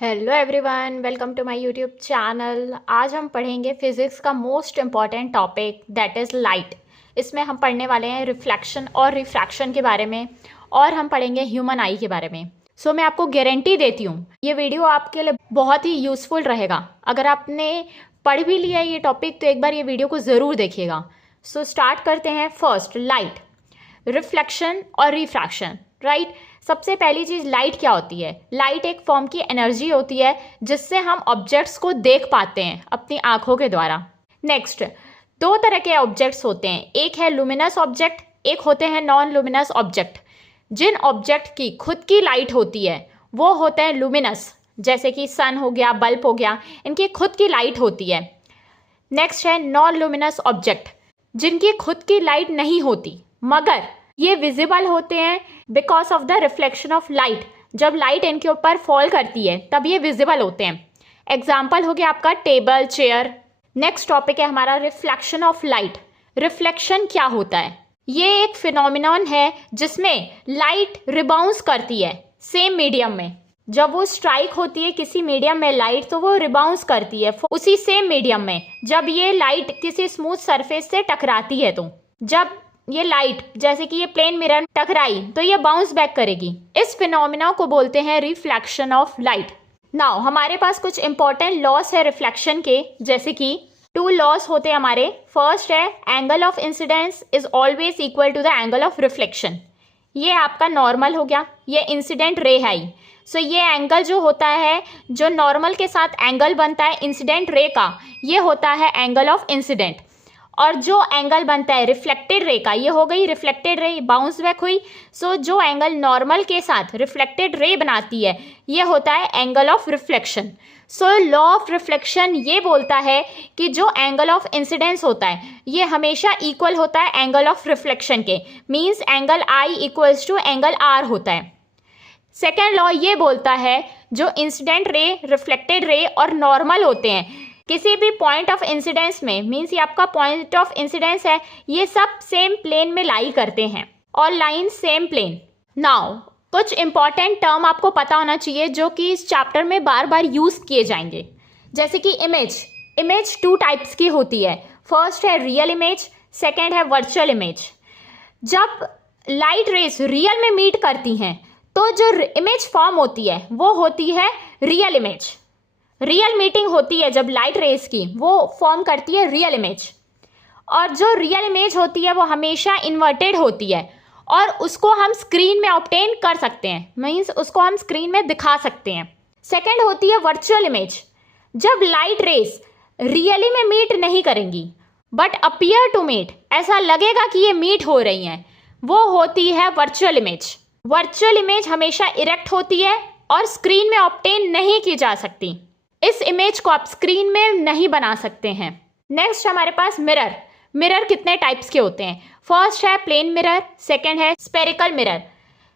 Hello everyone, welcome to my YouTube channel. आज हम पढ़ेंगे फिज़िक्स का most important topic that is light. इसमें हम पढ़ने वाले हैं रिफ्लेक्शन और रिफ्रैक्शन के बारे में, और हम पढ़ेंगे ह्यूमन आई के बारे में। सो मैं आपको गारंटी देती हूँ ये वीडियो आपके लिए बहुत ही यूज़फुल रहेगा। अगर आपने पढ़ भी लिया ये टॉपिक तो एक बार ये वीडियो को ज़रूर देखिएगा। सो स्टार्ट करते हैं। फर्स्ट, लाइट, रिफ्लेक्शन और रिफ्रैक्शन। राइट, सबसे पहली चीज़ लाइट क्या होती है? लाइट एक फॉर्म की एनर्जी होती है जिससे हम ऑब्जेक्ट्स को देख पाते हैं अपनी आंखों के द्वारा। नेक्स्ट, दो तरह के ऑब्जेक्ट्स होते हैं, एक है लुमिनस ऑब्जेक्ट, एक होते हैं नॉन लुमिनस ऑब्जेक्ट। जिन ऑब्जेक्ट की खुद की लाइट होती है वो होते हैं लुमिनस, जैसे कि सन हो गया, बल्ब हो गया, इनकी खुद की लाइट होती है। नेक्स्ट है नॉन लुमिनस ऑब्जेक्ट, जिनकी खुद की लाइट नहीं होती मगर ये विजिबल होते हैं because of the reflection of light. जब लाइट इनके ऊपर फॉल करती है तब ये विजिबल होते हैं। एग्जाम्पल हो गया आपका टेबल, चेयर। नेक्स्ट टॉपिक है हमारा रिफ्लेक्शन ऑफ लाइट। रिफ्लेक्शन क्या होता है? ये एक फिनोमिनॉन है जिसमें लाइट रिबाउंस करती है सेम मीडियम में। जब वो स्ट्राइक होती है किसी मीडियम में लाइट तो वो रिबाउंस करती है उसी सेम मीडियम में। जब ये लाइट किसी स्मूथ सरफेस से टकराती है तो जब ये लाइट, जैसे कि ये प्लेन मिरर टकराई तो ये बाउंस बैक करेगी। इस फिनोमिना को बोलते हैं रिफ्लेक्शन ऑफ लाइट। नाउ हमारे पास कुछ इंपॉर्टेंट लॉस है रिफ्लेक्शन के, जैसे कि 2 लॉस होते हैं हमारे। फर्स्ट है angle of incidence is always equal to the angle of reflection. ये आपका नॉर्मल हो गया, ये इंसिडेंट रे है। सो ये एंगल जो होता है, जो नॉर्मल के साथ एंगल बनता है इंसिडेंट रे का, ये होता है एंगल ऑफ इंसिडेंट। और जो एंगल बनता है रिफ्लेक्टेड रे का, ये हो गई रिफ्लेक्टेड रे, बाउंस बैक हुई। सो जो एंगल नॉर्मल के साथ रिफ्लेक्टेड रे बनाती है ये होता है angle of reflection. So law of reflection ये बोलता है कि जो एंगल ऑफ इंसिडेंस होता है ये हमेशा इक्वल होता है एंगल ऑफ रिफ्लेक्शन के, means angle I equals to angle R होता है। सेकेंड लॉ ये बोलता है जो इंसिडेंट रे, रिफ्लेक्टेड रे और नॉर्मल होते हैं किसी भी पॉइंट ऑफ इंसिडेंस में, मीन्स ये आपका पॉइंट ऑफ इंसिडेंस है, ये सब सेम प्लेन में लाई करते हैं और लाइन सेम प्लेन। नाउ कुछ इंपॉर्टेंट टर्म आपको पता होना चाहिए जो कि इस चैप्टर में बार बार यूज किए जाएंगे, जैसे कि इमेज। इमेज 2 टाइप्स की होती है। फर्स्ट है रियल इमेज, सेकेंड है वर्चुअल इमेज। जब लाइट रेस रियल में मीट करती हैं तो जो इमेज फॉर्म होती है वो होती है रियल इमेज। रियल मीटिंग होती है जब लाइट रेस की, वो फॉर्म करती है रियल इमेज। और जो रियल इमेज होती है वो हमेशा इन्वर्टेड होती है और उसको हम स्क्रीन में ऑब्टेन कर सकते हैं, मीन्स उसको हम स्क्रीन में दिखा सकते हैं। सेकंड होती है वर्चुअल इमेज। जब लाइट रेस रियली में मीट नहीं करेंगी बट अपीयर टू मीट, ऐसा लगेगा कि ये मीट हो रही हैं, वो होती है वर्चुअल इमेज। वर्चुअल इमेज हमेशा इरेक्ट होती है और स्क्रीन में ऑब्टेन नहीं की जा सकती। इस इमेज को आप स्क्रीन में नहीं बना सकते हैं। नेक्स्ट हमारे पास मिरर। मिरर कितने टाइप्स के होते हैं? फर्स्ट है प्लेन मिरर, सेकंड है स्फेरिकल मिरर।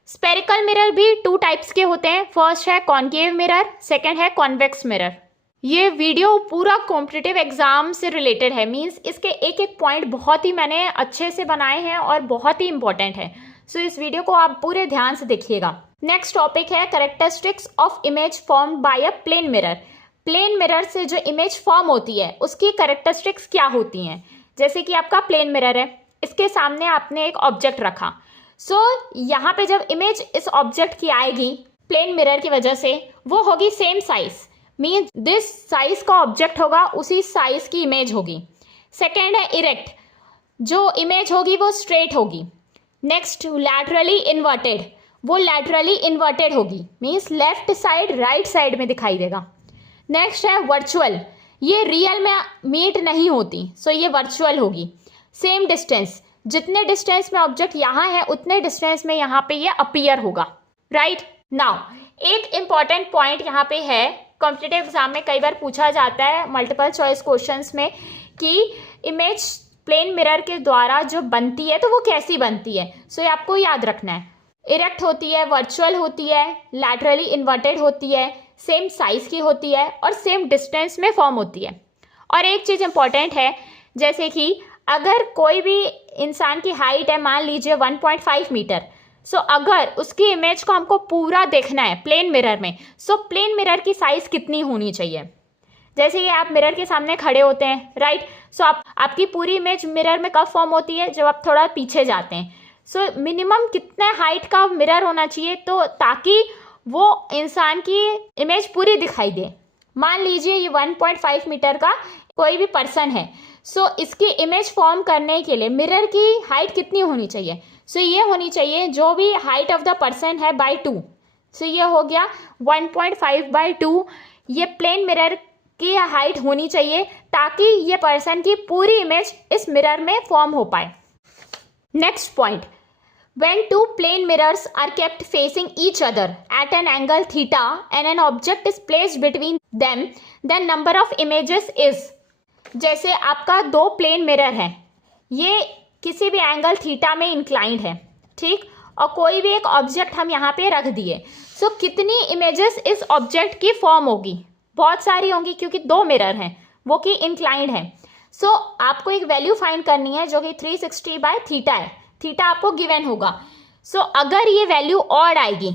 स्फेरिकल मिरर भी 2 टाइप्स के होते हैं। फर्स्ट है कॉनकेव मिरर, सेकंड है कॉन्वेक्स मिरर। ये वीडियो पूरा कॉम्पिटिटिव एग्जाम से रिलेटेड है, मीन्स इसके एक एक पॉइंट बहुत ही मैंने अच्छे से बनाए हैं और बहुत ही इंपॉर्टेंट है। सो इस वीडियो को आप पूरे ध्यान से देखिएगा। नेक्स्ट टॉपिक है characteristics of image formed by a plane mirror. Plane mirror से जो इमेज फॉर्म होती है उसकी कैरेक्टरिस्टिक्स क्या होती हैं? जैसे कि आपका प्लेन मिरर है, इसके सामने आपने एक ऑब्जेक्ट रखा। सो यहाँ पे जब इमेज इस ऑब्जेक्ट की आएगी प्लेन मिरर की वजह से, वो होगी सेम साइज, मीन्स जिस साइज का ऑब्जेक्ट होगा उसी साइज की इमेज होगी। सेकेंड है इरेक्ट, जो इमेज होगी वो स्ट्रेट होगी। नेक्स्ट लैटरली इन्वर्टेड, वो लैटरली इन्वर्टेड होगी, means left side right side में दिखाई देगा। नेक्स्ट है वर्चुअल, ये रियल में मीट नहीं होती, सो ये वर्चुअल होगी। सेम डिस्टेंस, जितने डिस्टेंस में ऑब्जेक्ट यहाँ है उतने डिस्टेंस में यहाँ पे ये अपीयर होगा। राइट नाउ एक इंपॉर्टेंट पॉइंट यहाँ पे है, कॉम्पिटिटिव एग्जाम में कई बार पूछा जाता है मल्टीपल चॉइस क्वेश्चंस में कि इमेज प्लेन मिरर के द्वारा जो बनती है तो वो कैसी बनती है। सो ये आपको याद रखना है, इरेक्ट होती है, वर्चुअल होती है, लैटरली इन्वर्टेड होती है, सेम साइज की होती है और सेम डिस्टेंस में फॉर्म होती है। और एक चीज़ इंपॉर्टेंट है, जैसे कि अगर कोई भी इंसान की हाइट है मान लीजिए 1.5 मीटर, सो अगर उसकी इमेज को हमको पूरा देखना है प्लेन मिरर में, सो प्लेन मिरर की साइज कितनी होनी चाहिए? जैसे ये आप मिरर के सामने खड़े होते हैं, राइट? सो आपकी पूरी इमेज मिरर में कब फॉर्म होती है? जब आप थोड़ा पीछे जाते हैं। सो मिनिमम कितने हाइट का मिरर होना चाहिए तो ताकि वो इंसान की इमेज पूरी दिखाई दे? मान लीजिए ये 1.5 मीटर का कोई भी पर्सन है। सो इसकी इमेज फॉर्म करने के लिए मिरर की हाइट कितनी होनी चाहिए? सो ये होनी चाहिए जो भी हाइट ऑफ द पर्सन है बाय 2। सो ये हो गया 1.5/2। ये प्लेन मिरर की हाइट होनी चाहिए ताकि ये पर्सन की पूरी इमेज इस मिरर में फॉर्म हो पाए। Next point, when two plane mirrors are kept facing each other at an angle theta and an object is placed between them, then number of images is। जैसे आपका दो plane mirror है, ये किसी भी एंगल थीटा में inclined है, ठीक? और कोई भी एक ऑब्जेक्ट हम यहाँ पे रख दिए, सो कितनी इमेजेस इस ऑब्जेक्ट की फॉर्म होगी? बहुत सारी होंगी क्योंकि दो मिरर हैं वो कि इंक्लाइंड है। सो आपको एक वैल्यू फाइंड करनी है जो कि 360/थीटा है। थीटा आपको गिवन होगा। सो अगर ये वैल्यू ऑड आएगी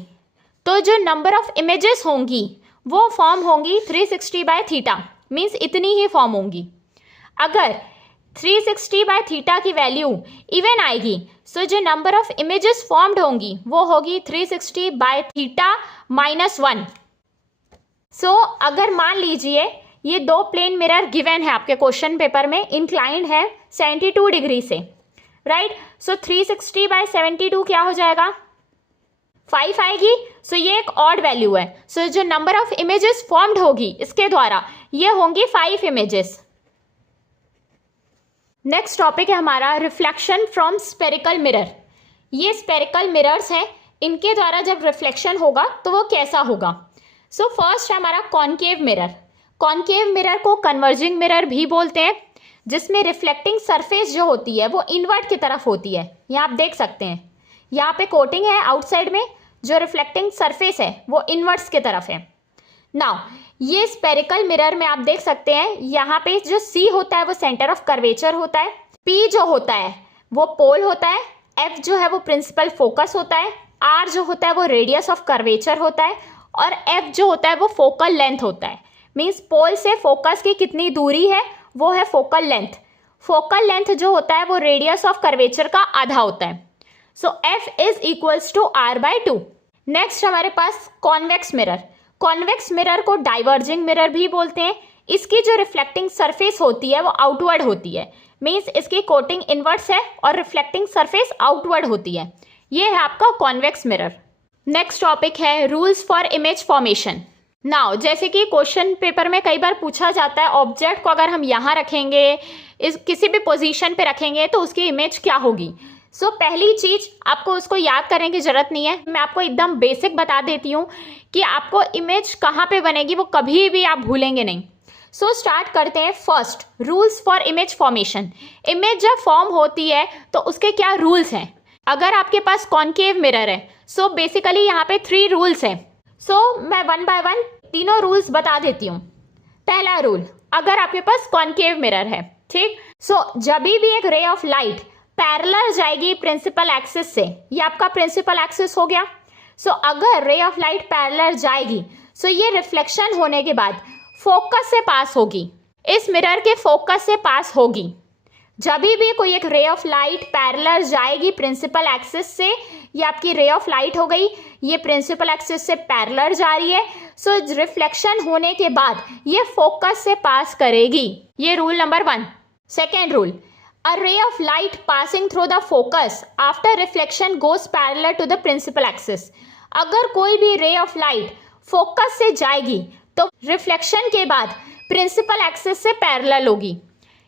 तो जो नंबर ऑफ इमेजेस होंगी वो फॉर्म होंगी 360/थीटा, मीन्स इतनी ही फॉर्म होंगी। अगर 360/थीटा की वैल्यू इवन आएगी सो जो नंबर ऑफ इमेजेस फॉर्म्ड होंगी वो होगी 360/थीटा -1। सो अगर मान लीजिए ये दो प्लेन मिरर गिवन है आपके क्वेश्चन पेपर में, इंक्लाइंड है 72 डिग्री से, राइट? सो 360/72 क्या हो जाएगा? 5 आएगी। सो ये एक ऑड वैल्यू है। सो जो नंबर ऑफ इमेजेस फॉर्म्ड होगी इसके द्वारा ये होंगी 5 इमेजेस। नेक्स्ट टॉपिक है हमारा रिफ्लेक्शन फ्रॉम स्पेरिकल मिरर। ये स्पेरिकल मिरर्स हैं, इनके द्वारा जब रिफ्लेक्शन होगा तो वो कैसा होगा? सो फर्स्ट है हमारा कॉनकेव मिरर। कॉनकेव मिरर को कन्वर्जिंग मिरर भी बोलते हैं, जिसमें रिफ्लेक्टिंग सरफेस जो होती है वो इनवर्ट की तरफ होती है। यहाँ आप देख सकते हैं, यहाँ पे कोटिंग है आउटसाइड में, जो रिफ्लेक्टिंग सरफेस है वो इनवर्ट्स की तरफ है। नाउ ये स्पेरिकल मिरर में आप देख सकते हैं यहाँ पे जो C होता है वो सेंटर ऑफ कर्वेचर होता है, P जो होता है वो पोल होता है, F जो है वो प्रिंसिपल फोकस होता है, R जो होता है वो रेडियस ऑफ कर्वेचर होता है और F जो होता है वो फोकल लेंथ होता है। मीन्स पोल से फोकस की कितनी दूरी है वो है फोकल लेंथ। फोकल लेंथ जो होता है वो रेडियस ऑफ कर्वेचर का आधा होता है। So F is equals to R/2। Next हमारे पास कॉन्वेक्स मिरर। कॉन्वेक्स मिरर को डाइवर्जिंग मिरर भी बोलते हैं। इसकी जो रिफ्लेक्टिंग सरफेस होती है वो आउटवर्ड होती है, मीन्स इसकी कोटिंग इनवर्ट्स है और रिफ्लेक्टिंग सरफेस आउटवर्ड होती है। ये है आपका कॉन्वेक्स मिरर। नेक्स्ट टॉपिक है rules for image formation. Now जैसे कि क्वेश्चन पेपर में कई बार पूछा जाता है ऑब्जेक्ट को अगर हम यहाँ रखेंगे, इस किसी भी पोजीशन पे रखेंगे तो उसकी इमेज क्या होगी? सो पहली चीज आपको उसको याद करने की जरूरत नहीं है, मैं आपको एकदम बेसिक बता देती हूँ कि आपको इमेज कहाँ पे बनेगी वो कभी भी आप भूलेंगे नहीं। सो स्टार्ट करते हैं। First, rules for image formation. Image जब फॉर्म होती है तो उसके क्या रूल्स हैं? अगर आपके पास कॉनकेव मिरर है सो बेसिकली यहाँ पे 3 रूल्स हैं। सो मैं 1 बाय 1 तीनों रूल्स बता देती हूँ। पहला रूल, अगर आपके पास कॉनकेव मिरर है, ठीक? सो जब भी एक रे ऑफ लाइट पैरेलल जाएगी प्रिंसिपल एक्सिस से, ये आपका प्रिंसिपल एक्सिस हो गया। सो अगर रे ऑफ लाइट पैरेलल जाएगी सो ये रिफ्लेक्शन होने के बाद फोकस से पास होगी, इस मिरर के फोकस से पास होगी। जब भी कोई एक रे ऑफ लाइट पैरेलल जाएगी प्रिंसिपल एक्सिस से, ये आपकी रे ऑफ लाइट हो गई, ये प्रिंसिपल एक्सिस से पैरेलल जा रही है, सो रिफ्लेक्शन होने के बाद ये फोकस से पास करेगी। ये rule number 1। Second rule, a ray of light passing through the focus after reflection goes parallel to the principal axis। अगर कोई भी रे ऑफ लाइट फोकस से जाएगी तो रिफ्लेक्शन के बाद प्रिंसिपल एक्सिस से पैरेलल होगी।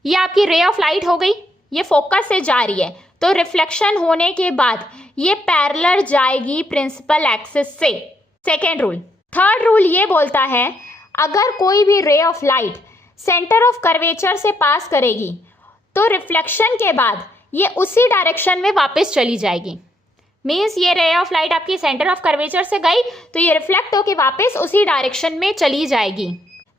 ये आपकी रे ऑफ लाइट हो गई, ये फोकस से जा रही है तो रिफ्लेक्शन होने के बाद ये पैरेलल जाएगी प्रिंसिपल एक्सिस से। Second rule. थर्ड रूल ये बोलता है अगर कोई भी रे of light centre of curvature से पास करेगी तो रिफ्लेक्शन के बाद ये उसी डायरेक्शन में वापस चली जाएगी। मीन्स ये रे ऑफ लाइट आपकी सेंटर ऑफ कर्वेचर से गई तो ये रिफ्लेक्ट होकर वापस उसी डायरेक्शन में चली जाएगी।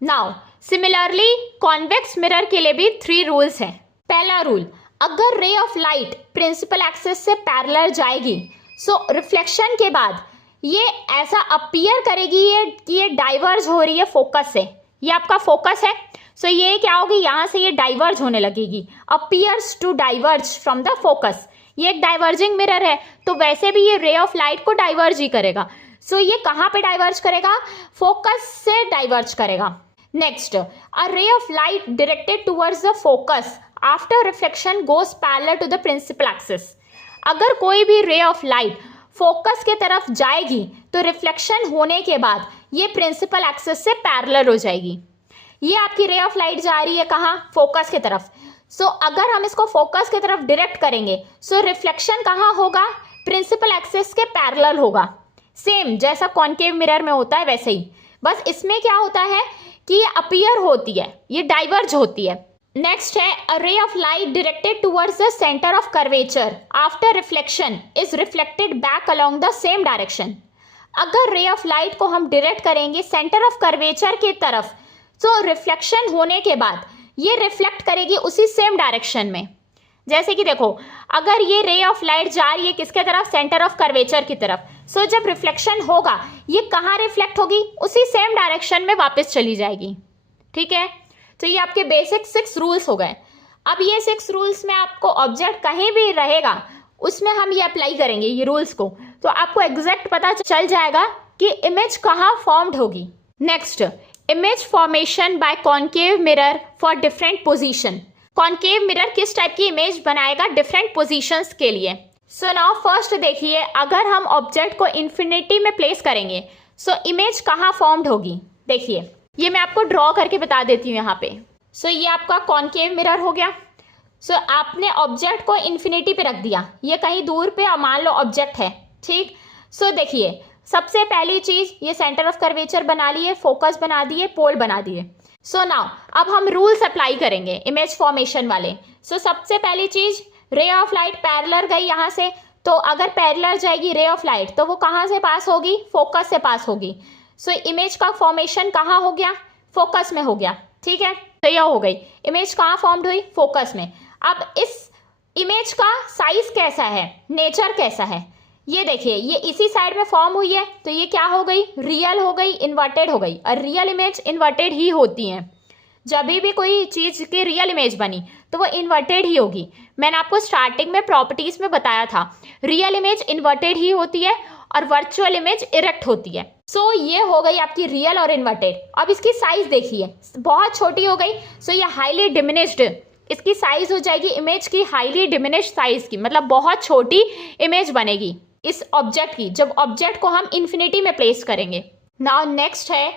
नाउ सिमिलरली कॉन्वेक्स मिरर के लिए भी 3 रूल्स हैं। पहला रूल, अगर ray of light principal axis से पैरेलल जाएगी सो रिफ्लेक्शन के बाद ये ऐसा अपीयर करेगी ये कि ये डाइवर्ज हो रही है फोकस से, ये आपका फोकस है। सो ये क्या होगी, यहाँ से ये डाइवर्ज होने लगेगी, appears to diverge from the focus. ये एक डाइवर्जिंग मिरर है, तो वैसे भी ये रे ऑफ लाइट को डाइवर्ज ही करेगा। सो ये कहाँ पे डाइवर्ज करेगा, फोकस से डाइवर्ज करेगा। Next, a ray of light directed towards the focus after reflection goes parallel to the principal axis. अगर कोई भी रे ऑफ लाइट फोकस के तरफ जाएगी तो रिफ्लेक्शन होने के बाद ये प्रिंसिपल एक्सिस से पैरेलल हो जाएगी। ये आपकी रे ऑफ लाइट जा रही है कहाँ, फोकस की तरफ। सो अगर हम इसको फोकस की तरफ डायरेक्ट करेंगे सो रिफ्लेक्शन कहाँ होगा, प्रिंसिपल एक्सिस के पैरेलल होगा। सेम जैसा कॉनकेव मिरर में होता है वैसे ही, बस इसमें क्या होता है कि ये अपीयर होती है, ये डाइवर्ज होती है। नेक्स्ट है, a ray of light directed towards the centre of curvature after reflection is reflected back along the same direction. अगर रे ऑफ लाइट को हम डायरेक्ट करेंगे सेंटर ऑफ कर्वेचर की तरफ, तो रिफ्लेक्शन होने के बाद ये रिफ्लेक्ट करेगी उसी सेम डायरेक्शन में। जैसे कि देखो, अगर ये रे ऑफ लाइट जा रही है किसके तरफ, सेंटर ऑफ कर्वेचर की तरफ, सो जब रिफ्लेक्शन होगा ये कहाँ रिफ्लेक्ट होगी, उसी सेम डायरेक्शन में वापस चली जाएगी। ठीक है, तो ये आपके बेसिक 6 रूल्स हो गए। अब ये 6 रूल्स में आपको ऑब्जेक्ट कहीं भी रहेगा उसमें हम ये अप्लाई करेंगे ये रूल्स को, तो आपको एग्जैक्ट पता चल जाएगा कि इमेज कहाँ फॉर्म्ड होगी। Next, image formation by concave mirror for different position. Concave mirror किस टाइप की इमेज बनाएगा डिफरेंट पोजीशंस के लिए। सो नाउ फर्स्ट देखिए, अगर हम ऑब्जेक्ट को इन्फिनिटी में प्लेस करेंगे सो इमेज कहाँ फॉर्म्ड होगी। देखिए, ये मैं आपको ड्रॉ करके बता देती हूँ यहाँ पे। सो ये आपका कॉनकेव मिरर हो गया। सो आपने ऑब्जेक्ट को इन्फिनिटी पे रख दिया, ये कहीं दूर पे मान लो ऑब्जेक्ट है, ठीक। सो देखिए, सबसे पहली चीज ये सेंटर ऑफ कर्वेचर बना लिए, फोकस बना दिए, पोल बना दिए। सो नाउ अब हम रूल्स अप्लाई करेंगे इमेज फॉर्मेशन वाले। सो सबसे पहली चीज, रे ऑफ लाइट पैरेलल गई यहाँ से, तो अगर पैरेलल जाएगी रे ऑफ लाइट तो वो कहाँ से पास होगी, फोकस से पास होगी। सो इमेज का फॉर्मेशन कहाँ हो गया, फोकस में हो गया। ठीक है, तो यह हो गई इमेज कहाँ फॉर्म्ड हुई, फोकस में। अब इस इमेज का साइज कैसा है, नेचर कैसा है, ये देखिए, ये इसी साइड में फॉर्म हुई है तो ये क्या हो गई, रियल हो गई, इन्वर्टेड हो गई। और रियल इमेज इन्वर्टेड ही होती हैं, जब भी कोई चीज की रियल इमेज बनी तो वो इन्वर्टेड ही होगी। मैंने आपको स्टार्टिंग में प्रॉपर्टीज में बताया था, रियल इमेज इन्वर्टेड ही होती है और वर्चुअल इमेज इरेक्ट होती है। सो ये हो गई आपकी रियल और इन्वर्टेड। अब इसकी साइज देखिए, बहुत छोटी हो गई, सो ये हाईली डिमिनिश्ड, इसकी साइज हो जाएगी इमेज की हाईली डिमिनिश्ड साइज की, मतलब बहुत छोटी इमेज बनेगी इस ऑब्जेक्ट की, जब ऑब्जेक्ट को हम इन्फिनिटी में प्लेस करेंगे। नाउ नेक्स्ट है,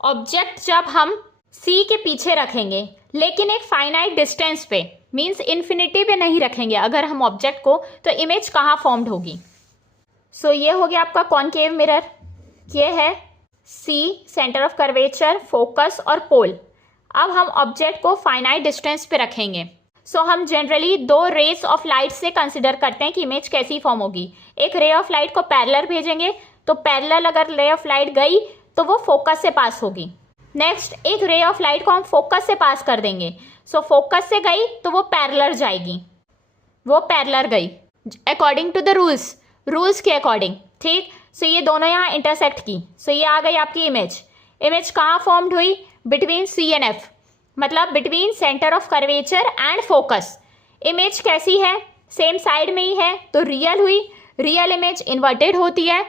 ऑब्जेक्ट जब हम सी के पीछे रखेंगे लेकिन एक फाइनाइट डिस्टेंस पे, मींस इन्फिनिटी पे नहीं रखेंगे अगर हम ऑब्जेक्ट को, तो इमेज कहाँ फॉर्म्ड होगी। सो ये हो गया आपका कॉनकेव मिरर, ये है सी, सेंटर ऑफ कर्वेचर, फोकस और पोल। अब हम ऑब्जेक्ट को फाइनाइट डिस्टेंस पे रखेंगे। सो हम जनरली 2 रेज ऑफ लाइट से कंसिडर करते हैं कि इमेज कैसी फॉर्म होगी। एक रे ऑफ लाइट को पैरेलल भेजेंगे तो पैरेलल अगर रे ऑफ लाइट गई तो वो फोकस से पास होगी। नेक्स्ट, एक रे ऑफ लाइट को हम फोकस से पास कर देंगे, सो फोकस से गई तो वो पैरेलल जाएगी, वो पैरेलल गई अकॉर्डिंग टू द रूल्स के अकॉर्डिंग, ठीक। सो ये दोनों यहाँ इंटरसेक्ट की, सो ये आ गई आपकी इमेज। इमेज कहाँ फॉर्म्ड हुई, बिटवीन सी एंड एफ, मतलब between centre of curvature and focus. Image कैसी है, सेम साइड में ही है तो रियल हुई, रियल इमेज इन्वर्टेड होती है।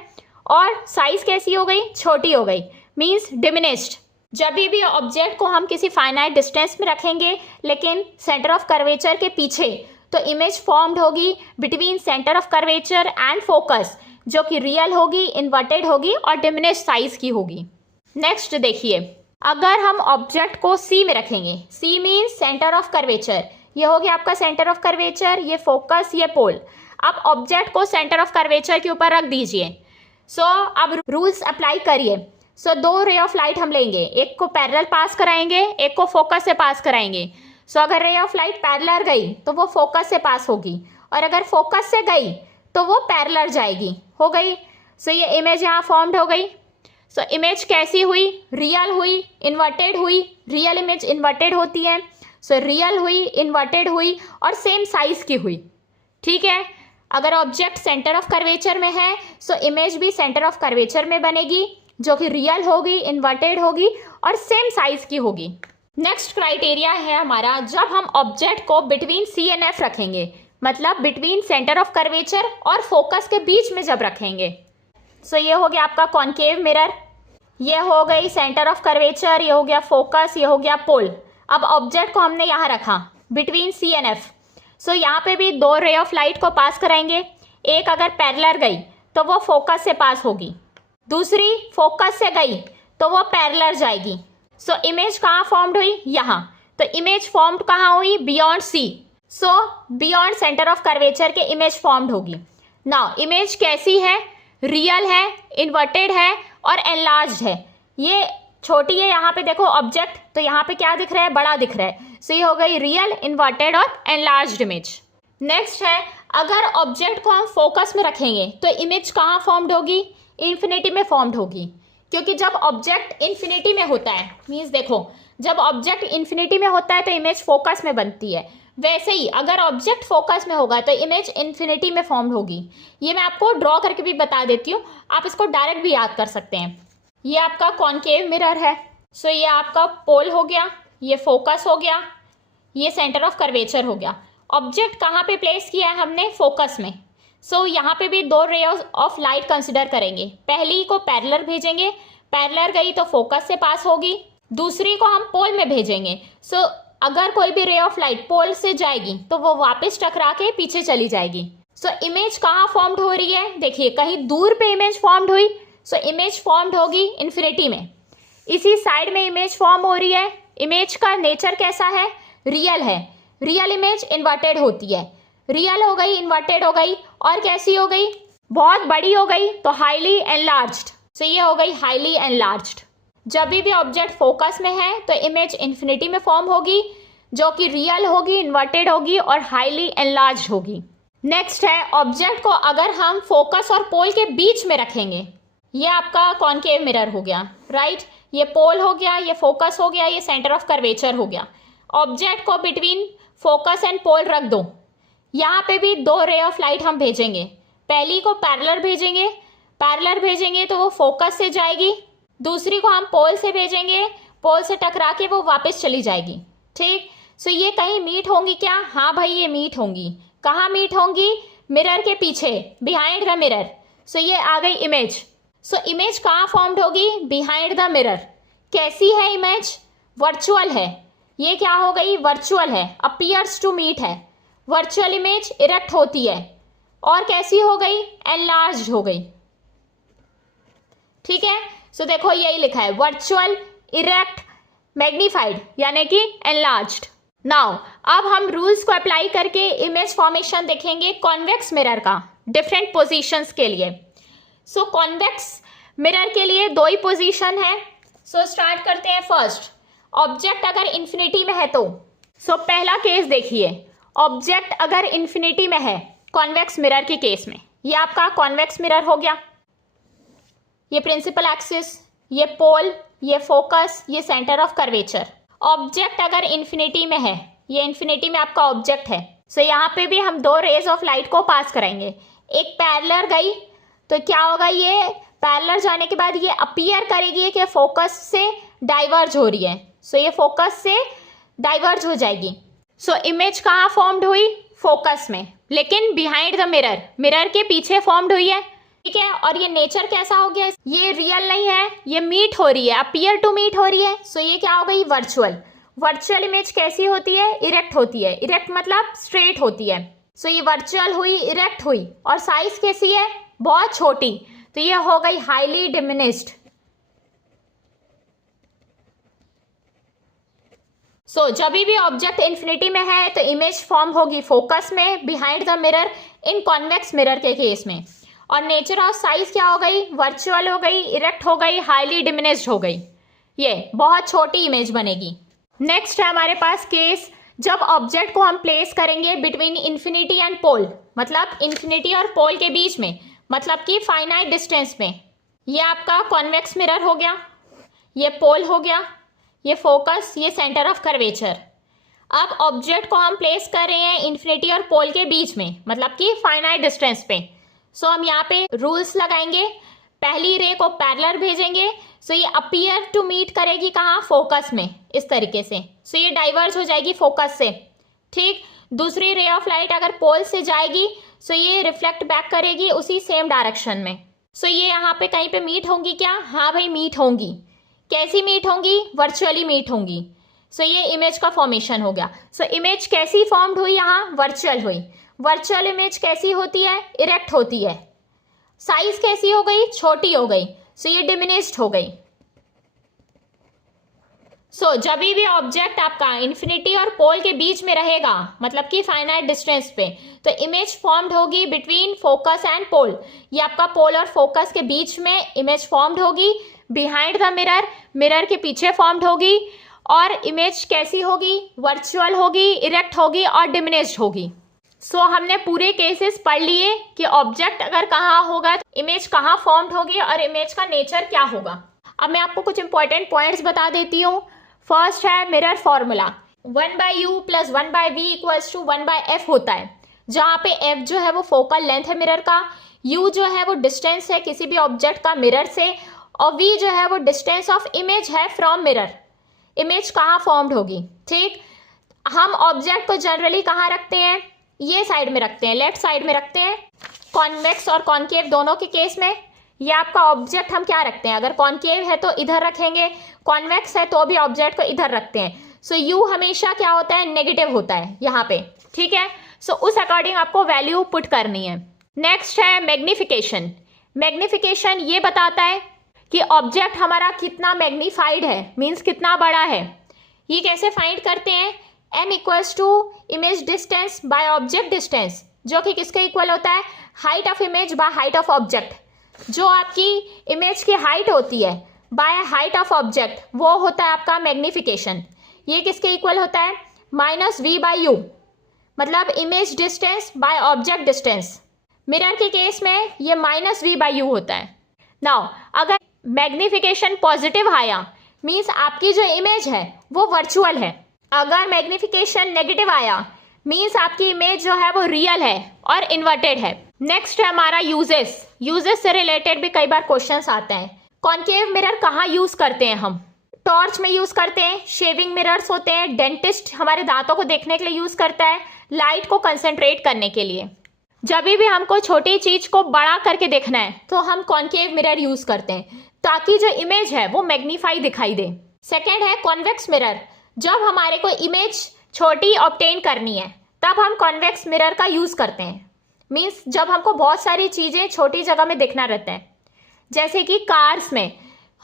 और साइज कैसी हो गई, छोटी हो गई, मींस डिमिनिश्ड। जब भी ऑब्जेक्ट को हम किसी फाइनाइट डिस्टेंस में रखेंगे लेकिन सेंटर ऑफ कर्वेचर के पीछे, तो इमेज फॉर्म्ड होगी between centre of curvature and focus, जो कि रियल होगी, इन्वर्टेड होगी और डिमिनिश्ड साइज की होगी। नेक्स्ट देखिए, अगर हम ऑब्जेक्ट को सी में रखेंगे, C means centre of curvature, ये हो गया आपका सेंटर ऑफ कर्वेचर, ये फोकस, ये पोल। अब ऑब्जेक्ट को सेंटर ऑफ कर्वेचर के ऊपर रख दीजिए। सो अब रूल्स अप्लाई करिए। सो 2 रे ऑफ लाइट हम लेंगे, एक को पैरेलल पास कराएंगे, एक को फोकस से पास कराएंगे। सो अगर रे ऑफ लाइट पैरेलल गई तो वो फोकस से पास होगी, और अगर फोकस से गई तो वो पैरेलल जाएगी, हो गई। सो ये इमेज यहाँ फॉर्म्ड हो गई। सो इमेज कैसी हुई, रियल हुई, इन्वर्टेड हुई, रियल इमेज इन्वर्टेड होती है, सो रियल हुई, इन्वर्टेड हुई और सेम साइज की हुई। ठीक है, अगर ऑब्जेक्ट सेंटर ऑफ कर्वेचर में है सो इमेज भी सेंटर ऑफ कर्वेचर में बनेगी, जो कि रियल होगी, इन्वर्टेड होगी और सेम साइज की होगी। नेक्स्ट क्राइटेरिया है हमारा, जब हम ऑब्जेक्ट को बिटवीन सी एंड एफ रखेंगे, मतलब बिटवीन सेंटर ऑफ कर्वेचर और फोकस के बीच में जब रखेंगे। सो ये हो गया आपका कॉन्केव मिरर, ये हो गई सेंटर ऑफ कर्वेचर, ये हो गया फोकस, ये हो गया पोल। अब ऑब्जेक्ट को हमने यहाँ रखा बिटवीन सी एंड एफ। सो यहाँ पे भी दो रे ऑफ लाइट को पास कराएंगे, एक अगर पैरेलल गई तो वो फोकस से पास होगी, दूसरी फोकस से गई तो वो पैरेलल जाएगी। सो इमेज कहाँ फॉर्म्ड हुई? यहाँ। तो इमेज फॉर्म्ड कहाँ हुई? Beyond C. So beyond centre of curvature के इमेज फॉर्म्ड होगी। नाउ इमेज कैसी है? रियल है, इन्वर्टेड है और एनलार्ज्ड है। ये छोटी है, यहाँ पे देखो ऑब्जेक्ट, तो यहाँ पे क्या दिख रहा है? बड़ा दिख रहा है। सो ये हो गई रियल, इन्वर्टेड और एनलार्ज्ड इमेज। नेक्स्ट है, अगर ऑब्जेक्ट को हम फोकस में रखेंगे तो इमेज कहाँ फॉर्म्ड होगी? इन्फिनिटी में फॉर्म्ड होगी, क्योंकि जब ऑब्जेक्ट इन्फिनिटी में होता है, मीन्स देखो जब ऑब्जेक्ट इन्फिनिटी में होता है तो इमेज फोकस में बनती है, वैसे ही अगर ऑब्जेक्ट फोकस में होगा तो इमेज इन्फिनिटी में फॉर्म्ड होगी। ये मैं आपको ड्रॉ करके भी बता देती हूँ, आप इसको डायरेक्ट भी याद कर सकते हैं। ये आपका कॉन्केव मिरर है। सो ये आपका पोल हो गया, ये फोकस हो गया, ये सेंटर ऑफ कर्वेचर हो गया। ऑब्जेक्ट कहाँ पे प्लेस किया है हमने? फोकस में। सो यहाँ पे भी दो रे ऑफ लाइट कंसिडर करेंगे। पहली को पैरेलल भेजेंगे, पैरेलल गई तो फोकस से पास होगी, दूसरी को हम पोल में भेजेंगे। सो अगर कोई भी रे ऑफ लाइट पोल से जाएगी तो वो वापस टकरा के पीछे चली जाएगी। सो इमेज कहाँ फॉर्म्ड हो रही है? देखिए कहीं दूर पे इमेज फॉर्म्ड हुई, सो इमेज फॉर्म्ड होगी इन्फिनिटी में। इसी साइड में इमेज फॉर्म हो रही है। इमेज का नेचर कैसा है? रियल है। रियल इमेज इन्वर्टेड होती है। रियल हो गई, इन्वर्टेड हो गई, और कैसी हो गई? बहुत बड़ी हो गई तो हाईली एनलार्ज्ड। सो ये हो गई हाईली एनलार्ज्ड। जब भी ऑब्जेक्ट फोकस में है तो इमेज इन्फिनिटी में फॉर्म होगी, जो कि रियल होगी, इन्वर्टेड होगी और हाईली एनलार्ज्ड होगी। नेक्स्ट है, ऑब्जेक्ट को अगर हम फोकस और पोल के बीच में रखेंगे, ये आपका कॉन्केव मिरर हो गया, राइट। ये पोल हो गया, ये फोकस हो गया, ये सेंटर ऑफ कर्वेचर हो गया। ऑब्जेक्ट को बिटवीन फोकस एंड पोल रख दो। यहाँ पे भी दो रे ऑफ लाइट हम भेजेंगे। पहली को पैरेलल भेजेंगे, पैरेलल भेजेंगे तो वो फोकस से जाएगी, दूसरी को हम पोल से भेजेंगे, पोल से टकरा के वो वापस चली जाएगी, ठीक। सो ये कहीं मीट होंगी क्या? हाँ भाई, ये मीट होंगी। कहाँ मीट होंगी? मिरर के पीछे, बिहाइंड द मिरर। सो ये आ गई इमेज। सो इमेज कहाँ फॉर्म्ड होगी? Behind the mirror. कैसी है इमेज? वर्चुअल है। ये क्या हो गई? वर्चुअल है, अपीयर्स टू मीट है। वर्चुअल इमेज इरेक्ट होती है, और कैसी हो गई? एनलार्ज्ड हो गई, ठीक है। सो देखो यही लिखा है, वर्चुअल, इरेक्ट, मैग्नीफाइड, यानी कि एनलार्ज्ड। नाउ अब हम रूल्स को अप्लाई करके इमेज फॉर्मेशन देखेंगे कॉन्वेक्स मिरर का, डिफरेंट पोजीशंस के लिए। सो कॉन्वेक्स मिरर के लिए दो ही पोजीशन है। सो स्टार्ट करते हैं। फर्स्ट, ऑब्जेक्ट अगर इन्फिनिटी में है तो, पहला केस देखिए, ऑब्जेक्ट अगर इन्फिनिटी में है कॉन्वेक्स मिरर के केस में, ये आपका कॉन्वेक्स मिरर हो गया। ये प्रिंसिपल एक्सिस, ये पोल, ये फोकस, ये सेंटर ऑफ कर्वेचर। ऑब्जेक्ट अगर इन्फिनिटी में है, ये इन्फिनिटी में आपका ऑब्जेक्ट है, सो यहाँ पे भी हम दो रेज ऑफ लाइट को पास कराएंगे। एक पैरेलल गई तो क्या होगा? ये पैरेलल जाने के बाद ये अपीयर करेगी कि फोकस से डाइवर्ज हो रही है, सो ये फोकस से डाइवर्ज हो जाएगी। सो इमेज कहाँ फॉर्म्ड हुई? फोकस में, लेकिन बिहाइंड द मिरर, मिरर के पीछे फॉर्म्ड हुई है, ठीक है। और ये नेचर कैसा हो गया? ये रियल नहीं है, ये मीट हो रही है, अपीयर टू मीट हो रही है। सो ये क्या हो गई? वर्चुअल। वर्चुअल इमेज कैसी होती है? इरेक्ट होती है। इरेक्ट मतलब स्ट्रेट होती है। सो ये वर्चुअल हुई, इरेक्ट हुई, और साइज कैसी है? बहुत छोटी, तो ये हो गई हाईली डिमिनिश्ड। सो जब भी ऑब्जेक्ट इन्फिनिटी में है तो इमेज फॉर्म होगी फोकस में, behind the mirror, in convex mirror के केस में। और नेचर ऑफ साइज क्या हो गई? वर्चुअल हो गई, इरेक्ट हो गई, हाईली डिमिनिश्ड हो गई, ये बहुत छोटी इमेज बनेगी। नेक्स्ट है हमारे पास केस, जब ऑब्जेक्ट को हम प्लेस करेंगे बिटवीन इन्फिनिटी एंड पोल, मतलब इन्फिनिटी और पोल के बीच में, मतलब कि फाइनाइट डिस्टेंस में। ये आपका कॉन्वेक्स मिरर हो गया, ये पोल हो गया, ये फोकस, ये सेंटर ऑफ कर्वेचर। अब ऑब्जेक्ट को हम प्लेस कर रहे हैं इन्फिनिटी और पोल के बीच में, मतलब कि फाइनाइट डिस्टेंस पे। सो हम यहाँ पे रूल्स लगाएंगे। पहली रे को पैरेलल भेजेंगे, सो ये अपीयर टू मीट करेगी कहाँ, फोकस में, इस तरीके से। सो ये डाइवर्ज हो जाएगी फोकस से, ठीक। दूसरी रे ऑफ लाइट अगर पोल से जाएगी, सो ये रिफ्लेक्ट बैक करेगी उसी सेम डायरेक्शन में। सो ये यहाँ पे कहीं पे मीट होंगी क्या, हाँ भाई मीट होंगी। कैसी मीट होंगी, वर्चुअली मीट होंगी। सो ये इमेज का फॉर्मेशन हो गया। सो इमेज कैसी फॉर्म्ड हुई, यहाँ वर्चुअल हुई। वर्चुअल इमेज कैसी होती है, इरेक्ट होती है। साइज कैसी हो गई, छोटी हो गई। सो ये डिमिनिश्ड हो गई। सो जब भी ऑब्जेक्ट आपका इन्फिनिटी और पोल के बीच में रहेगा, मतलब कि फाइनाइट डिस्टेंस पे, तो इमेज फॉर्म्ड होगी बिटवीन फोकस एंड पोल। ये आपका पोल और फोकस के बीच में इमेज फॉर्म्ड होगी। बिहाइंड द मिरर, मिरर के पीछे फॉर्म्ड होगी। और इमेज कैसी होगी, वर्चुअल होगी, इरेक्ट होगी और डिमिनिश्ड होगी। सो हमने पूरे केसेस पढ़ लिए कि ऑब्जेक्ट अगर कहाँ होगा तो इमेज कहाँ फॉर्म्ड होगी और इमेज का नेचर क्या होगा। अब मैं आपको कुछ इंपॉर्टेंट पॉइंट्स बता देती हूँ। फर्स्ट है mirror formula, 1/u + 1/v = 1/f होता है, जहाँ पे f जो है वो फोकल लेंथ है मिरर का, u जो है वो डिस्टेंस है किसी भी ऑब्जेक्ट का मिरर से, और v जो है वो डिस्टेंस ऑफ इमेज है फ्रॉम मिरर। इमेज कहाँ फॉर्म्ड होगी, ठीक। हम ऑब्जेक्ट को जनरली कहाँ रखते हैं, ये साइड में रखते हैं, लेफ्ट साइड में रखते हैं। कॉन्वेक्स और कॉन्केव दोनों के केस में ये आपका ऑब्जेक्ट हम क्या रखते हैं, अगर कॉन्केव है तो इधर रखेंगे, कॉन्वेक्स है तो भी ऑब्जेक्ट को इधर रखते हैं। सो यू हमेशा क्या होता है, नेगेटिव होता है यहाँ पे, ठीक है। सो उस अकॉर्डिंग आपको वैल्यू पुट करनी है। नेक्स्ट है मैग्निफिकेशन। मैग्निफिकेशन ये बताता है कि ऑब्जेक्ट हमारा कितना मैग्नीफाइड है, मीन्स कितना बड़ा है। ये कैसे फाइंड करते हैं, m = image distance by object distance, जो कि किसके इक्वल होता है, height of image by height of object. जो आपकी इमेज की हाइट होती है बाय हाइट ऑफ ऑब्जेक्ट, वो होता है आपका मैग्निफिकेशन। ये किसके इक्वल होता है, -v/u, मतलब image distance by object distance. Mirror के केस में ये -v/u होता है। नाउ अगर मैग्निफिकेशन पॉजिटिव आया, मीन्स आपकी जो इमेज है वो वर्चुअल है। अगर मैग्निफिकेशन नेगेटिव आया, मीन्स आपकी इमेज जो है वो रियल है और इन्वर्टेड है। नेक्स्ट है हमारा यूजेस। यूजेस से रिलेटेड भी कई बार क्वेश्चंस आते हैं। कॉन्केव मिरर कहाँ यूज करते हैं हम, टॉर्च में यूज करते हैं, शेविंग मिरर्स होते हैं, डेंटिस्ट हमारे दांतों को देखने के लिए यूज करता है, लाइट को कंसंट्रेट करने के लिए। जब भी हमको छोटी चीज को बड़ा करके देखना है तो हम कॉन्केव मिरर यूज करते हैं, ताकि जो इमेज है वो मैग्नीफाई दिखाई दे। सेकेंड है कॉन्वेक्स मिरर। जब हमारे को इमेज छोटी ऑब्टेन करनी है तब हम कॉन्वेक्स मिरर का यूज करते हैं। मीन्स जब हमको बहुत सारी चीजें छोटी जगह में देखना रहता है, जैसे कि कार्स में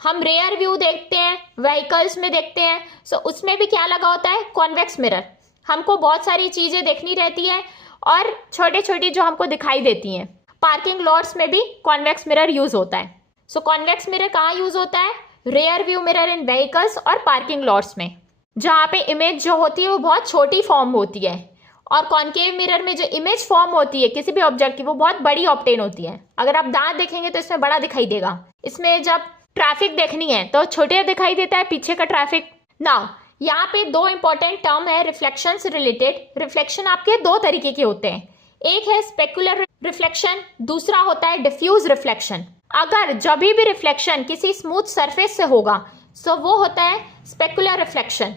हम रेयर व्यू देखते हैं, व्हीकल्स में देखते हैं, सो उसमें भी क्या लगा होता है, कॉन्वेक्स मिरर। हमको बहुत सारी चीजें देखनी रहती है और छोटी छोटी जो हमको दिखाई देती हैं। पार्किंग लॉट्स में भी कॉन्वेक्स मिरर यूज होता है। सो कॉन्वेक्स मिरर कहाँ यूज होता है, रेयर व्यू मिरर इन व्हीकल्स और पार्किंग लॉट्स में, जहाँ पे इमेज जो होती है वो बहुत छोटी फॉर्म होती है, और कॉन्केव मिरर में जो इमेज फॉर्म होती है किसी भी ऑब्जेक्ट की वो बहुत बड़ी ऑब्टेन होती है। अगर आप दांत देखेंगे तो इसमें बड़ा दिखाई देगा, इसमें जब ट्रैफिक देखनी है तो छोटे दिखाई देता है पीछे का ट्रैफिक। नाउ यहाँ पे दो इंपॉर्टेंट टर्म है रिफ्लेक्शन से रिलेटेड। रिफ्लेक्शन आपके दो तरीके के होते हैं, एक है स्पेकुलर रिफ्लेक्शन, दूसरा होता है डिफ्यूज रिफ्लेक्शन। अगर जब भी रिफ्लेक्शन किसी स्मूथ सरफेस से होगा सो वो होता है स्पेकुलर रिफ्लेक्शन।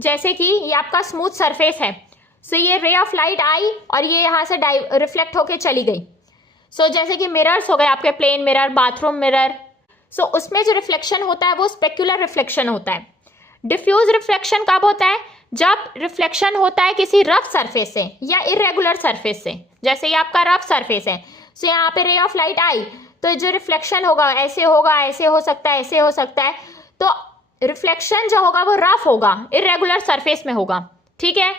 जैसे कि ये आपका स्मूथ सरफेस है, सो ये रे ऑफ लाइट आई और ये यहाँ से रिफ्लेक्ट होके चली गई। सो जैसे कि मिरर्स हो गए आपके, प्लेन मिरर, बाथरूम मिरर, सो उसमें जो रिफ्लेक्शन होता है वो स्पेकुलर रिफ्लेक्शन होता है। डिफ्यूज रिफ्लेक्शन कब होता है, जब रिफ्लेक्शन होता है किसी रफ सरफेस से या इरेगुलर सरफेस से। जैसे ये आपका रफ सरफेस है, सो यहाँ पे रे ऑफ लाइट आई तो जो रिफ्लेक्शन होगा, ऐसे हो सकता है, ऐसे हो सकता है, तो रिफ्लेक्शन जो होगा वो रफ होगा, इरेगुलर सरफेस में होगा, ठीक है।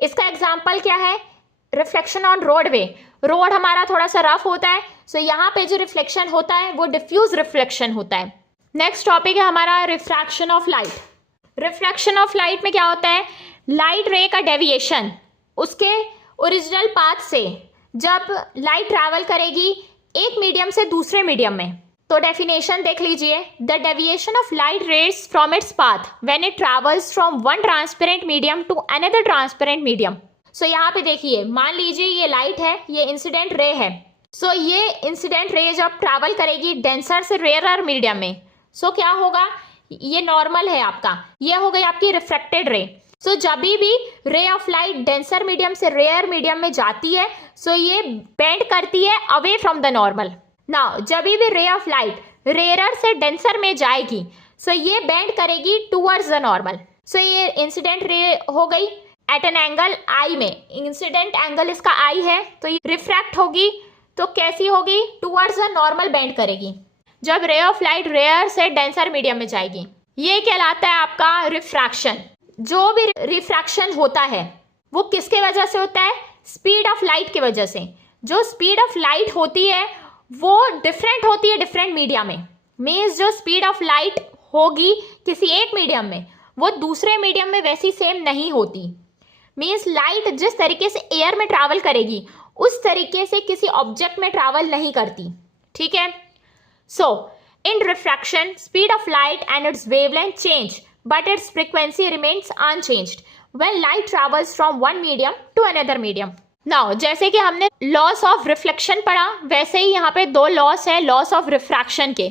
इसका एग्जाम्पल क्या है, रिफ्लेक्शन ऑन रोडवे। रोड हमारा थोड़ा सा रफ होता है, सो यहाँ पे जो रिफ्लेक्शन होता है वो डिफ्यूज रिफ्लेक्शन होता है। नेक्स्ट टॉपिक है हमारा refraction of light. Refraction of light में क्या होता है, लाइट रे का डेविएशन उसके ओरिजिनल पाथ से जब लाइट ट्रैवल करेगी एक मीडियम से दूसरे मीडियम में, तो डेफिनेशन देख लीजिए, the deviation of light rays from its path when it travels from one transparent medium to another transparent medium. So यहाँ पे देखिए, मान लीजिए ये लाइट है, ये इंसिडेंट रे है। सो ये इंसिडेंट रे जब ट्रैवल करेगी डेंसर से रेयर मीडियम में, सो क्या होगा, ये नॉर्मल है आपका, ये हो गई आपकी रिफ्रैक्टेड रे। सो जब भी रे ऑफ लाइट डेंसर मीडियम से रेयर मीडियम में जाती है, सो ये बेंड करती है away from the normal. Now जब भी रे ऑफ लाइट रेयर से डेंसर में जाएगी, सो ये बेंड करेगी टूवर्ड्स द नॉर्मल। सो ये इंसिडेंट रे हो गई एट एन एंगल आई में, इंसिडेंट एंगल इसका आई है, तो ये रिफ्रैक्ट होगी, तो कैसी होगी, टूवर्ड्स द नॉर्मल बेंड करेगी जब रे ऑफ लाइट रेयर से डेंसर मीडियम में जाएगी। ये कहलाता है आपका रिफ्रैक्शन। जो भी रिफ्रैक्शन होता है वो किसके वजह से होता है, स्पीड ऑफ लाइट की वजह से। जो स्पीड ऑफ लाइट होती है वो डिफरेंट होती है डिफरेंट मीडिया में। मीन्स जो स्पीड ऑफ लाइट होगी किसी एक मीडियम में, वो दूसरे मीडियम में वैसी सेम नहीं होती। मीन्स लाइट जिस तरीके से एयर में ट्रैवल करेगी उस तरीके से किसी ऑब्जेक्ट में ट्रैवल नहीं करती, ठीक है। So in refraction speed of light and its wavelength change but its frequency remains unchanged when light travels from one medium to another medium. Now जैसे कि हमने लॉस ऑफ रिफ्लेक्शन पढ़ा, वैसे ही यहाँ पे दो लॉस है लॉस ऑफ रिफ्रैक्शन के।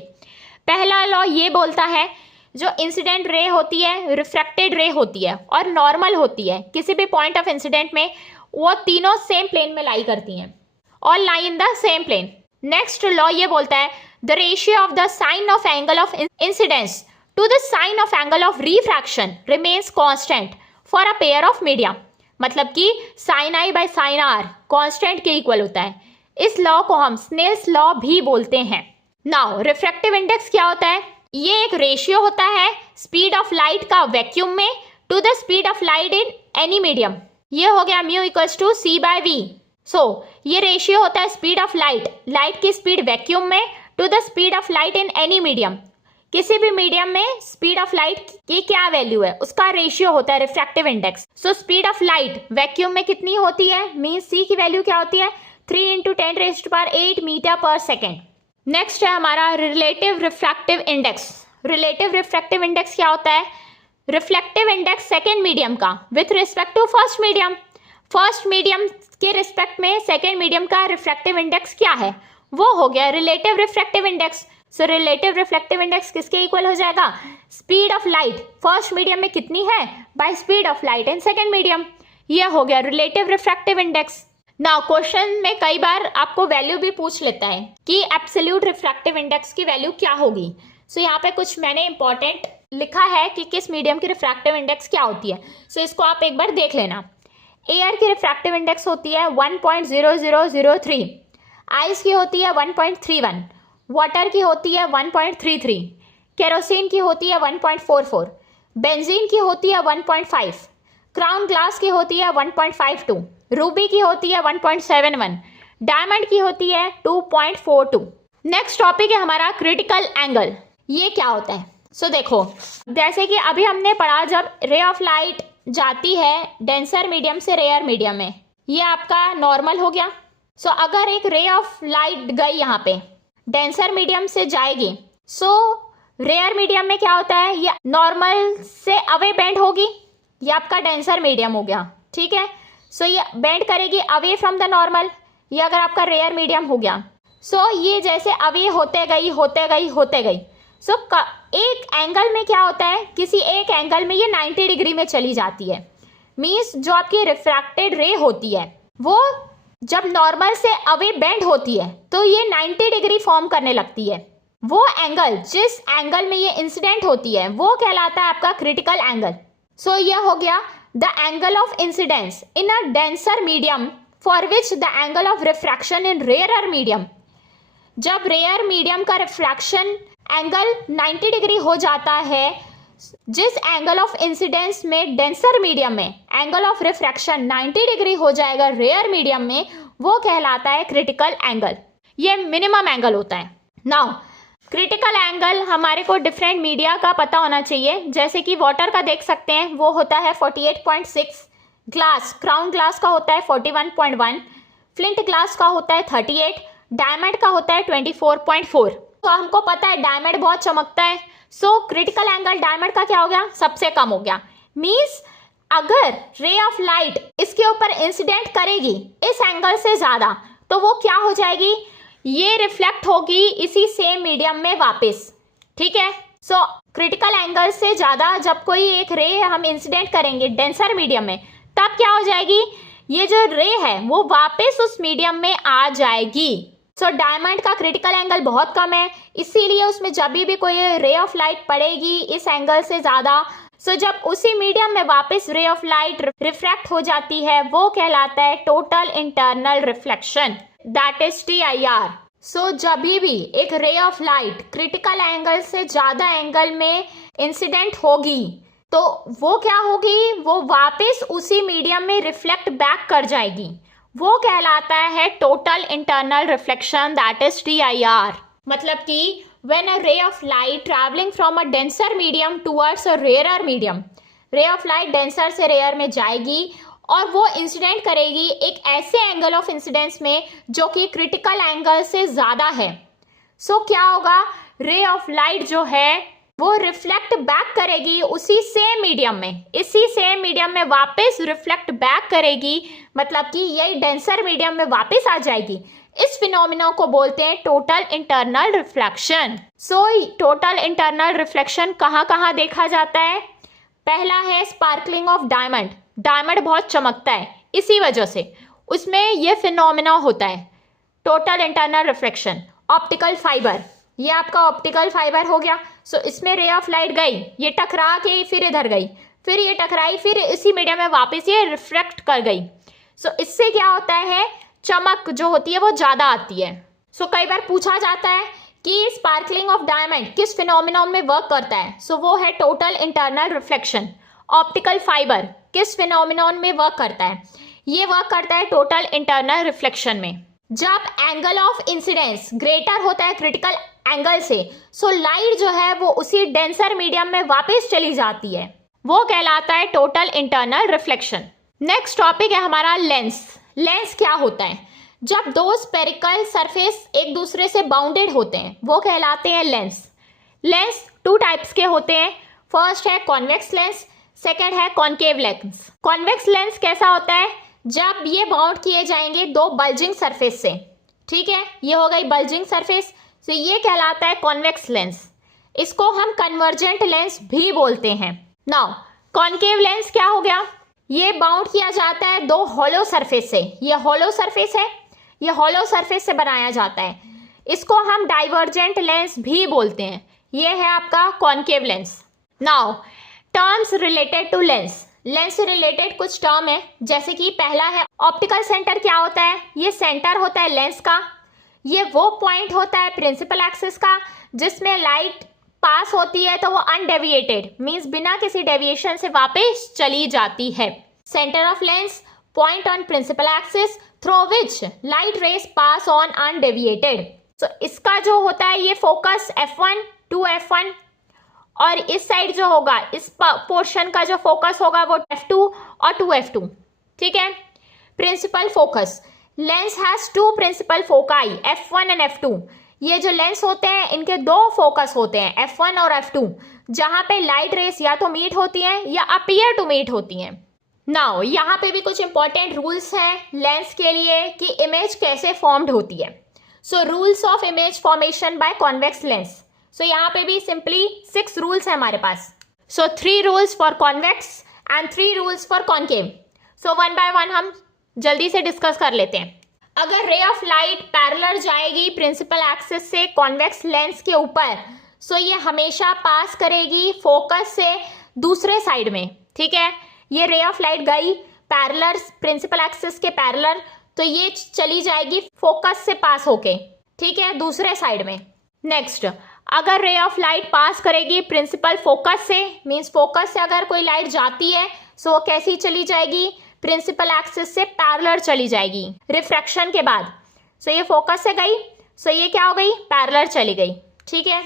पहला लॉ ये बोलता है जो इंसिडेंट रे होती है, रिफ्रैक्टेड रे होती है और नॉर्मल होती है किसी भी पॉइंट ऑफ इंसिडेंट में, वो तीनों सेम प्लेन में लाई करती हैं और lie in the same plane. Next law ये बोलता है the ratio of the sine of angle of incidence to the sign of angle of refraction remains constant for a pair of media। मतलब कि sin i by sin r constant के equal होता है। इस law को हम Snell's law भी बोलते हैं। नाउ रिफ्रैक्टिव इंडेक्स क्या होता है, ये एक रेशियो होता है स्पीड ऑफ लाइट का वैक्यूम में to the speed of light in any medium. ये हो गया mu equals to c by v. So ये रेशियो होता है स्पीड ऑफ लाइट की स्पीड वैक्यूम में to the speed of light in any medium. किसी भी मीडियम में स्पीड ऑफ लाइट की क्या वैल्यू है उसका रेशियो होता है refractive index. So speed of light vacuum में कितनी होती है, मीन सी की वैल्यू क्या होती है, 3 × 10⁸ मीटर पर सेकेंड। नेक्स्ट है हमारा relative refractive index. Relative refractive index क्या होता है, रिफ्लेक्टिव इंडेक्स सेकेंड मीडियम का with respect to first medium. First medium के रिस्पेक्ट में सेकेंड मीडियम का रिफ्रैक्टिव इंडेक्स क्या है, वो हो गया relative refractive index. So relative reflective index किसके इक्वल हो जाएगा, speed of light first medium में कितनी है by speed of light in second medium. ये हो गया relative refractive index. Now question में कई बार आपको वैल्यू भी पूछ लेता है कि एब्सोल्यूट रिफ्रैक्टिव इंडेक्स की वैल्यू क्या होगी। सो यहाँ पे कुछ मैंने इंपॉर्टेंट लिखा है कि किस मीडियम की रिफ्रैक्टिव इंडेक्स क्या होती है। सो इसको आप एक बार देख लेना। एयर की रिफ्रैक्टिव इंडेक्स होती है 1.0003, आइस की होती है 1.31, वाटर की होती है 1.33, केरोसिन की होती है 1.44, बेंजीन की होती है 1.5, क्राउन ग्लास की होती है 1.52, रूबी की होती है 1.71, डायमंड की होती है 2.42। नेक्स्ट टॉपिक है हमारा क्रिटिकल एंगल। ये क्या होता है, सो देखो जैसे कि अभी हमने पढ़ा जब रे ऑफ लाइट जाती है डेंसर मीडियम से रेयर मीडियम में, ये आपका नॉर्मल हो गया। सो अगर एक रे ऑफ लाइट गई यहाँ पे डेंसर मीडियम से जाएगी, सो रेयर मीडियम में क्या होता है, ये नॉर्मल से अवे बेंड होगी, ये आपका डेंसर मीडियम हो गया, ठीक है। सो ये बेंड करेगी अवे फ्रॉम द नॉर्मल, ये अगर आपका रेयर मीडियम हो गया। सो ये जैसे अवे होते गई होते गई होते गई। सो एक एंगल में क्या होता है, किसी एक एंगल में ये 90 डिग्री में चली जाती है। मीन्स जो आपकी रिफ्रैक्टेड रे होती है वो जब नॉर्मल से अवे बेंड होती है तो ये 90 डिग्री फॉर्म करने लगती है। वो एंगल जिस एंगल में ये इंसिडेंट होती है वो कहलाता है आपका क्रिटिकल एंगल। सो ये हो गया the angle of incidence in a denser medium for which the angle of refraction in rare medium. जब रेयर मीडियम का रिफ्रैक्शन एंगल 90 डिग्री हो जाता है, जिस एंगल ऑफ इंसिडेंस में डेंसर मीडियम में एंगल ऑफ रिफ्रैक्शन 90 डिग्री हो जाएगा रेयर मीडियम में, वो कहलाता है क्रिटिकल एंगल। ये मिनिमम एंगल होता है। नाउ क्रिटिकल एंगल हमारे को डिफरेंट मीडिया का पता होना चाहिए। जैसे कि वाटर का देख सकते हैं, वो होता है 48.6, ग्लास क्राउन ग्लास का होता है 41.1, फ्लिंट ग्लास का होता है 38, डायमंड का होता है 24.4। तो हमको पता है डायमंड बहुत चमकता है, सो क्रिटिकल एंगल डायमंड का क्या हो गया, सबसे कम हो गया। मींस अगर रे ऑफ लाइट इसके ऊपर इंसिडेंट करेगी इस एंगल से ज्यादा, तो वो क्या हो जाएगी, ये रिफ्लेक्ट होगी इसी सेम मीडियम में वापस। ठीक है, सो क्रिटिकल एंगल से ज्यादा जब कोई एक रे हम इंसिडेंट करेंगे डेंसर मीडियम में, तब क्या हो जाएगी, ये जो रे है वो वापस उस मीडियम में आ जाएगी। सो डायमंड का क्रिटिकल एंगल बहुत कम है, इसीलिए उसमें जब भी कोई रे ऑफ लाइट पड़ेगी इस एंगल से ज्यादा, सो जब उसी मीडियम में वापस रे ऑफ लाइट रिफ्रैक्ट हो जाती है, वो कहलाता है total internal reflection, that is TIR। सो जब भी एक ray of light critical angle से ज्यादा एंगल में इंसिडेंट होगी, तो वो क्या होगी, वो वापस उसी मीडियम में रिफ्लेक्ट बैक कर जाएगी, वो कहलाता है total internal reflection, that is TIR। मतलब कि when a ray of light traveling from a denser medium towards a rarer medium, ray of light denser से rare में जाएगी और वो इंसिडेंट करेगी एक ऐसे एंगल ऑफ इंसिडेंस में जो कि क्रिटिकल एंगल से ज़्यादा है। सो क्या होगा, रे ऑफ लाइट जो है वो रिफ्लेक्ट बैक करेगी उसी सेम मीडियम में, इसी सेम मीडियम में वापस रिफ्लेक्ट बैक करेगी, मतलब कि यही डेंसर मीडियम में वापस आ जाएगी। इस फिनोमिना को बोलते हैं total internal reflection. So total internal reflection कहाँ कहाँ देखा जाता है, पहला है स्पार्कलिंग ऑफ डायमंड, डायमंड बहुत चमकता है इसी वजह से उसमें ये फिनोमिना होता है total internal reflection. Optical fibre, ये आपका ऑप्टिकल फाइबर हो गया, सो इसमें रे ऑफ लाइट गई, ये टकरा के फिर इधर गई, फिर ये टकराई, फिर इसी मीडियम में वापस ये रिफ्लेक्ट कर गई। सो इससे क्या होता है, चमक जो होती है वो ज़्यादा आती है। सो कई बार पूछा जाता है कि स्पार्कलिंग ऑफ डायमंड किस फिनोमिनन में वर्क करता है, सो वो है total internal reflection. Optical fibre किस फिनोमिनन में वर्क करता है, ये वर्क करता है टोटल इंटरनल रिफ्लेक्शन में। जब एंगल ऑफ इंसिडेंस ग्रेटर होता है क्रिटिकल एंगल से, सो लाइट जो है वो उसी डेंसर मीडियम में वापस चली जाती है, वो कहलाता है total internal reflection. Next topic है हमारा लेंस। लेंस क्या होता है, जब दो स्पेरिकल सरफेस एक दूसरे से बाउंडेड होते हैं वो कहलाते हैं लेंस। लेंस टू टाइप्स के होते हैं, फर्स्ट है कॉन्वेक्स लेंस, सेकंड है कॉनकेव लेंस। कॉन्वेक्स लेंस कैसा होता है, जब ये बाउंड किए जाएंगे दो बल्जिंग सरफेस से, ठीक है, ये हो गई बल्जिंग सरफेस, तो ये कहलाता है कॉन्वेक्स लेंस। इसको हम कन्वर्जेंट लेंस भी बोलते हैं। नाउ कॉनकेव लेंस क्या हो गया, ये बाउंड किया जाता है दो हॉलो सरफेस से, ये हॉलो सरफेस है, ये हॉलो सरफेस से बनाया जाता है, इसको हम डाइवर्जेंट लेंस भी बोलते हैं। ये है आपका concave lens. Now terms related to lens, lens से रिलेटेड कुछ टर्म है, जैसे कि पहला है ऑप्टिकल सेंटर। क्या होता है, ये सेंटर होता है लेंस का, ये वो पॉइंट होता है प्रिंसिपल एक्सिस का जिसमें लाइट पास होती है तो वो अनडेविएटेड, मींस बिना किसी डेविएशन से वापस चली जाती है। Centre of lens, point on principal axis through which light rays pass on undeviated. तो इसका जो होता है ये फोकस F1 टू F1, और इस साइड जो होगा इस पोर्शन का जो फोकस होगा वो F2 और 2F2, ठीक है। Principal focus, lens has two principal foci F1 and F2। ये जो लेंस होते हैं इनके दो फोकस होते हैं F1 और F2, जहां पे लाइट रेस या तो मीट होती हैं या अपीयर टू मीट होती हैं। नाउ यहाँ पे भी कुछ इंपॉर्टेंट रूल्स हैं लेंस के लिए कि इमेज कैसे फॉर्म्ड होती है। So rules of image formation by convex lens. So यहाँ पे भी सिंपली 6 रूल्स हैं हमारे पास। So 3 rules for convex and 3 rules for concave. So one by one हम जल्दी से डिस्कस कर लेते हैं। अगर रे ऑफ लाइट पैरेलल जाएगी प्रिंसिपल एक्सिस से कॉन्वेक्स लेंस के ऊपर, सो ये हमेशा पास करेगी फोकस से दूसरे साइड में, ठीक है। ये रे ऑफ लाइट गई पैरेलल प्रिंसिपल एक्सिस के पैरेलल, तो ये चली जाएगी फोकस से पास होके, ठीक है, दूसरे साइड में। नेक्स्ट, अगर रे ऑफ लाइट पास करेगी प्रिंसिपल फोकस से, मींस फोकस से अगर कोई लाइट जाती है सो वो कैसी चली जाएगी, प्रिंसिपल एक्सिस से पैरेलल चली जाएगी रिफ्रैक्शन के बाद। सो ये फोकस से गई, सो ये क्या हो गई, पैरेलल चली गई, ठीक है।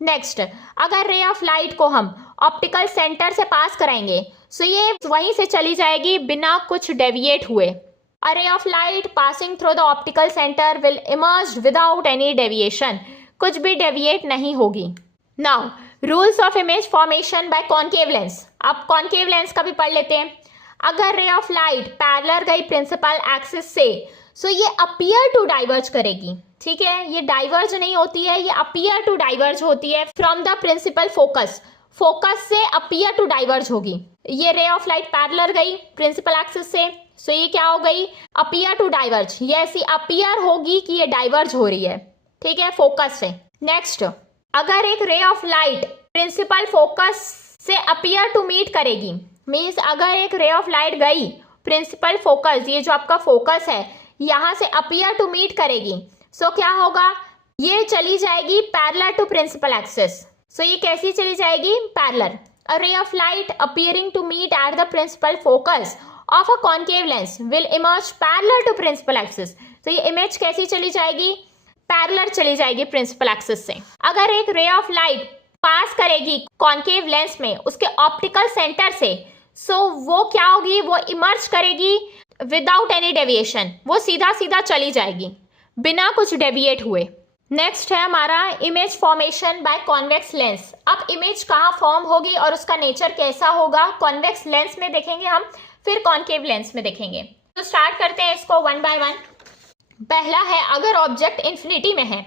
नेक्स्ट, अगर रे ऑफ लाइट को हम ऑप्टिकल सेंटर से पास कराएंगे, सो ये वहीं से चली जाएगी बिना कुछ डेविएट हुए। A ray of light passing through the optical centre will emerge without any deviation. कुछ भी डेविएट नहीं होगी। Now rules of image formation by concave lens. अब कॉनकेव लेंस का भी पढ़ लेते हैं। अगर रे ऑफ लाइट पैरेलल गई प्रिंसिपल एक्सिस से, सो ये अपीयर टू डाइवर्ज करेगी, ठीक है। ये डाइवर्ज नहीं होती है, ये अपीयर टू डाइवर्ज होती है from the principal focus. Focus से अपीयर टू डाइवर्ज होगी। ये रे ऑफ लाइट पैरेलल गई प्रिंसिपल एक्सिस से, सो ये क्या हो गई, अपीयर टू डाइवर्ज। ये ऐसी अपीयर होगी कि ये डाइवर्ज हो रही है, ठीक है, फोकस से। नेक्स्ट, अगर एक ray of light principal focus से अपीयर टू मीट करेगी, मीन्स अगर एक रे ऑफ लाइट गई प्रिंसिपल फोकस, ये जो आपका फोकस है, यहाँ से अपीयर टू मीट करेगी, सो क्या होगा, ये चली जाएगी parallel to principal axis. So ये कैसी चली जाएगी, parallel. A ray of light appearing to meet at the principal focus of a concave lens will emerge parallel to principal axis. तो ये इमेज कैसी चली जाएगी, पैरेलल चली जाएगी प्रिंसिपल एक्सिस से। अगर एक रे ऑफ लाइट पास करेगी कॉनकेव लेंस में उसके ऑप्टिकल सेंटर से, सो वो क्या होगी, वो इमर्ज करेगी विदाउट एनी डेविएशन, वो सीधा सीधा चली जाएगी बिना कुछ डेविएट हुए। नेक्स्ट है हमारा image formation by convex lens. अब इमेज कहाँ फॉर्म होगी और उसका नेचर कैसा होगा, कॉन्वेक्स लेंस में देखेंगे हम, फिर कॉनकेव लेंस में देखेंगे। तो स्टार्ट करते हैं इसको वन बाय वन। पहला है, अगर ऑब्जेक्ट इन्फिनिटी में है,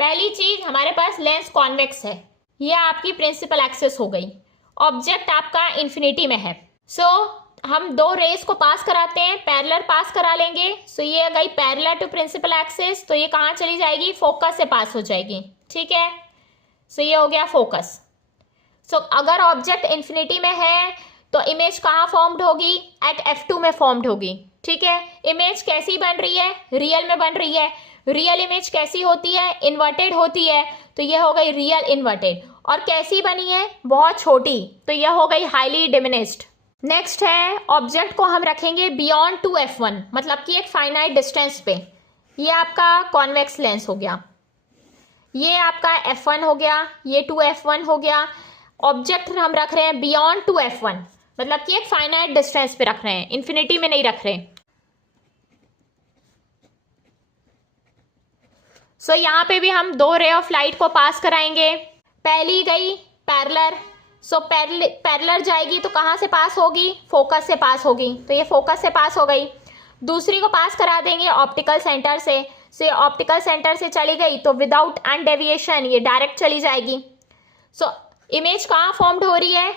पहली चीज हमारे पास लेंस कॉन्वेक्स है, ये आपकी प्रिंसिपल एक्सिस हो गई। ऑब्जेक्ट आपका इन्फिनिटी में है, सो हम दो रेस को पास कराते हैं, पैरेलल पास करा लेंगे। सो ये गई पैरेलल टू प्रिंसिपल एक्सिस, तो ये कहाँ चली जाएगी, फोकस से पास हो जाएगी, ठीक है। सो ये हो गया फोकस। सो अगर ऑब्जेक्ट इन्फिनिटी में है तो इमेज कहाँ फॉर्म्ड होगी, एट f2 में फॉर्म्ड होगी, ठीक है। इमेज कैसी बन रही है, रियल में बन रही है। रियल इमेज कैसी होती है, इन्वर्टेड होती है, तो ये हो गई रियल इन्वर्टेड। और कैसी बनी है, बहुत छोटी, तो यह हो गई हाईली डिमिनिश्ड। नेक्स्ट है, ऑब्जेक्ट को हम रखेंगे बियॉन्ड 2f1, मतलब कि एक फाइनाइट डिस्टेंस पे। ये आपका कॉन्वेक्स लेंस हो गया, ये आपका f1 हो गया, ये 2f1 हो गया। ऑब्जेक्ट हम रख रहे हैं बियॉन्ड 2f1, मतलब कि एक फाइनाइट डिस्टेंस पे रख रहे हैं, इन्फिनिटी में नहीं रख रहे। सो यहाँ पे भी हम दो रे ऑफ लाइट को पास कराएंगे। पहली गई पैरेलल, सो पैरेलल जाएगी तो कहाँ से पास होगी, फोकस से पास होगी, तो ये फोकस से पास हो गई। दूसरी को पास करा देंगे ऑप्टिकल सेंटर से ऑप्टिकल सेंटर से चली गई तो विदाउट एनी डेविएशन ये डायरेक्ट चली जाएगी। सो इमेज कहाँ फॉर्म्ड हो रही है,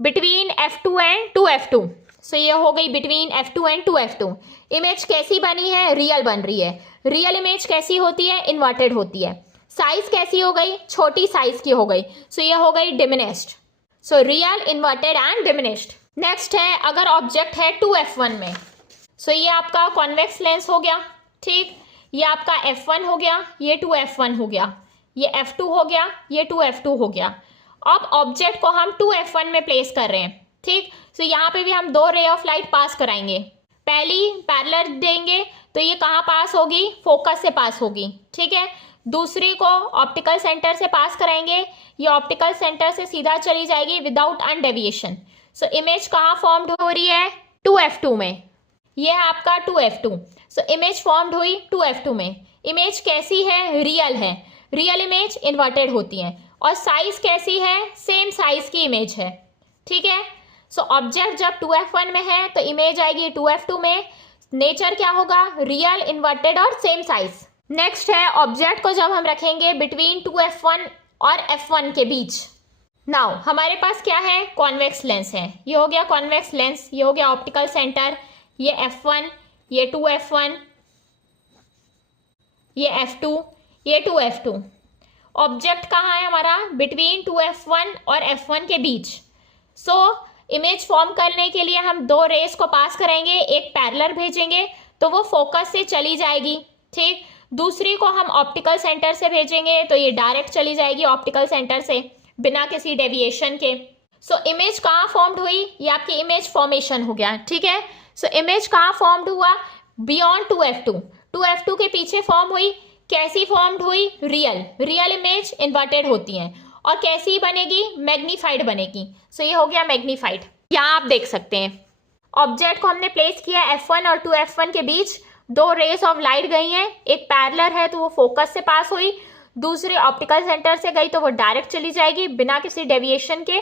बिटवीन f2 एंड 2f2। सो ये हो गई between f2 and 2f2। Image कैसी बनी है, रियल बन रही है। रियल इमेज कैसी होती है, इन्वर्टेड होती है। साइज कैसी हो गई, छोटी साइज की हो गई, सो ये हो गई diminished. So real, inverted and diminished. Next है, अगर ऑब्जेक्ट है 2f1 में, सो ये आपका कॉन्वेक्स लेंस हो गया, ठीक। ये आपका f1 हो गया, ये 2f1 हो गया, ये f2 हो गया, ये 2f2 हो गया। अब ऑब्जेक्ट को हम 2f1 में प्लेस कर रहे हैं, ठीक। सो यहाँ पे भी हम दो रे ऑफ लाइट पास कराएंगे। पहली पैरेलल देंगे तो ये कहाँ पास होगी, फोकस से पास होगी, ठीक है। दूसरी को ऑप्टिकल सेंटर से पास कराएंगे, ये ऑप्टिकल सेंटर से सीधा चली जाएगी without any deviation. So image कहाँ फॉर्म्ड हो रही है, 2f2 में। ये है आपका 2f2। सो इमेज फॉर्म्ड हुई 2f2 में। इमेज कैसी है, रियल है। रियल इमेज इन्वर्टेड होती है। और साइज कैसी है, सेम साइज की इमेज है, ठीक है। सो ऑब्जेक्ट जब 2f1 में है तो इमेज आएगी 2f2 में। नेचर क्या होगा, रियल, इन्वर्टेड और सेम साइज। नेक्स्ट है, ऑब्जेक्ट को जब हम रखेंगे बिटवीन 2f1 और f1 के बीच। नाउ हमारे पास क्या है, कॉन्वेक्स लेंस है। ये हो गया कॉन्वेक्स लेंस, ये हो गया ऑप्टिकल सेंटर, ये f1, ये 2f1, ये f2, ये 2f2। ऑब्जेक्ट कहाँ है हमारा, बिटवीन 2f1 और f1 के बीच। सो इमेज फॉर्म करने के लिए हम दो रेस को पास करेंगे, एक पैरेलल भेजेंगे तो वो फोकस से चली जाएगी, ठीक। दूसरी को हम ऑप्टिकल सेंटर से भेजेंगे तो ये डायरेक्ट चली जाएगी ऑप्टिकल सेंटर से बिना किसी डेविएशन के। सो इमेज कहाँ फॉर्म्ड हुई, ये आपकी इमेज फॉर्मेशन हो गया, ठीक है। सो इमेज कहाँ फॉर्म्ड हुआ, बियॉन्ड 2f2। 2f2 के पीछे फॉर्म हुई। कैसी फॉर्म्ड हुई, रियल। रियल इमेज इन्वर्टेड होती हैं। और कैसी बनेगी, मैग्नीफाइड बनेगी। सो ये हो गया मैग्नीफाइड। यहाँ आप देख सकते हैं ऑब्जेक्ट को हमने प्लेस किया f1 और 2f1 के बीच। दो रेस ऑफ लाइट गई हैं, एक पैरेलल है तो वो फोकस से पास हुई, दूसरी ऑप्टिकल सेंटर से गई तो वो डायरेक्ट चली जाएगी बिना किसी डेविएशन के।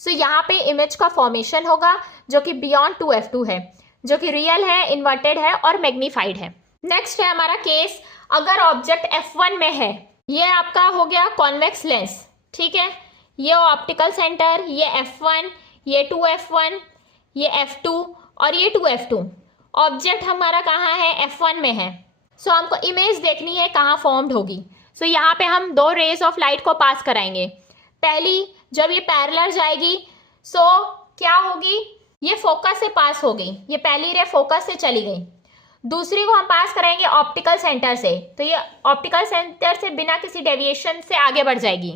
सो यहाँ पे इमेज का फॉर्मेशन होगा जो कि बियॉन्ड 2f2 है, जो कि रियल है, इन्वर्टेड है और मैग्नीफाइड है। नेक्स्ट है हमारा केस, अगर ऑब्जेक्ट f1 में है, ये आपका हो गया कॉन्वेक्स लेंस, ठीक है, ये ऑप्टिकल सेंटर, ये f1, ये 2f1, ये f2 और ये 2f2। ऑब्जेक्ट हमारा कहाँ है, f1 में है। सो हमको इमेज देखनी है कहाँ फॉर्म्ड होगी। सो यहाँ पे हम दो रेज ऑफ लाइट को पास कराएंगे। पहली जब ये पैरेलल जाएगी सो क्या होगी, ये फोकस से पास हो गई, ये पहली रे फोकस से चली गई। दूसरी को हम पास कराएंगे ऑप्टिकल सेंटर से, तो ये ऑप्टिकल सेंटर से बिना किसी डेविएशन से आगे बढ़ जाएगी।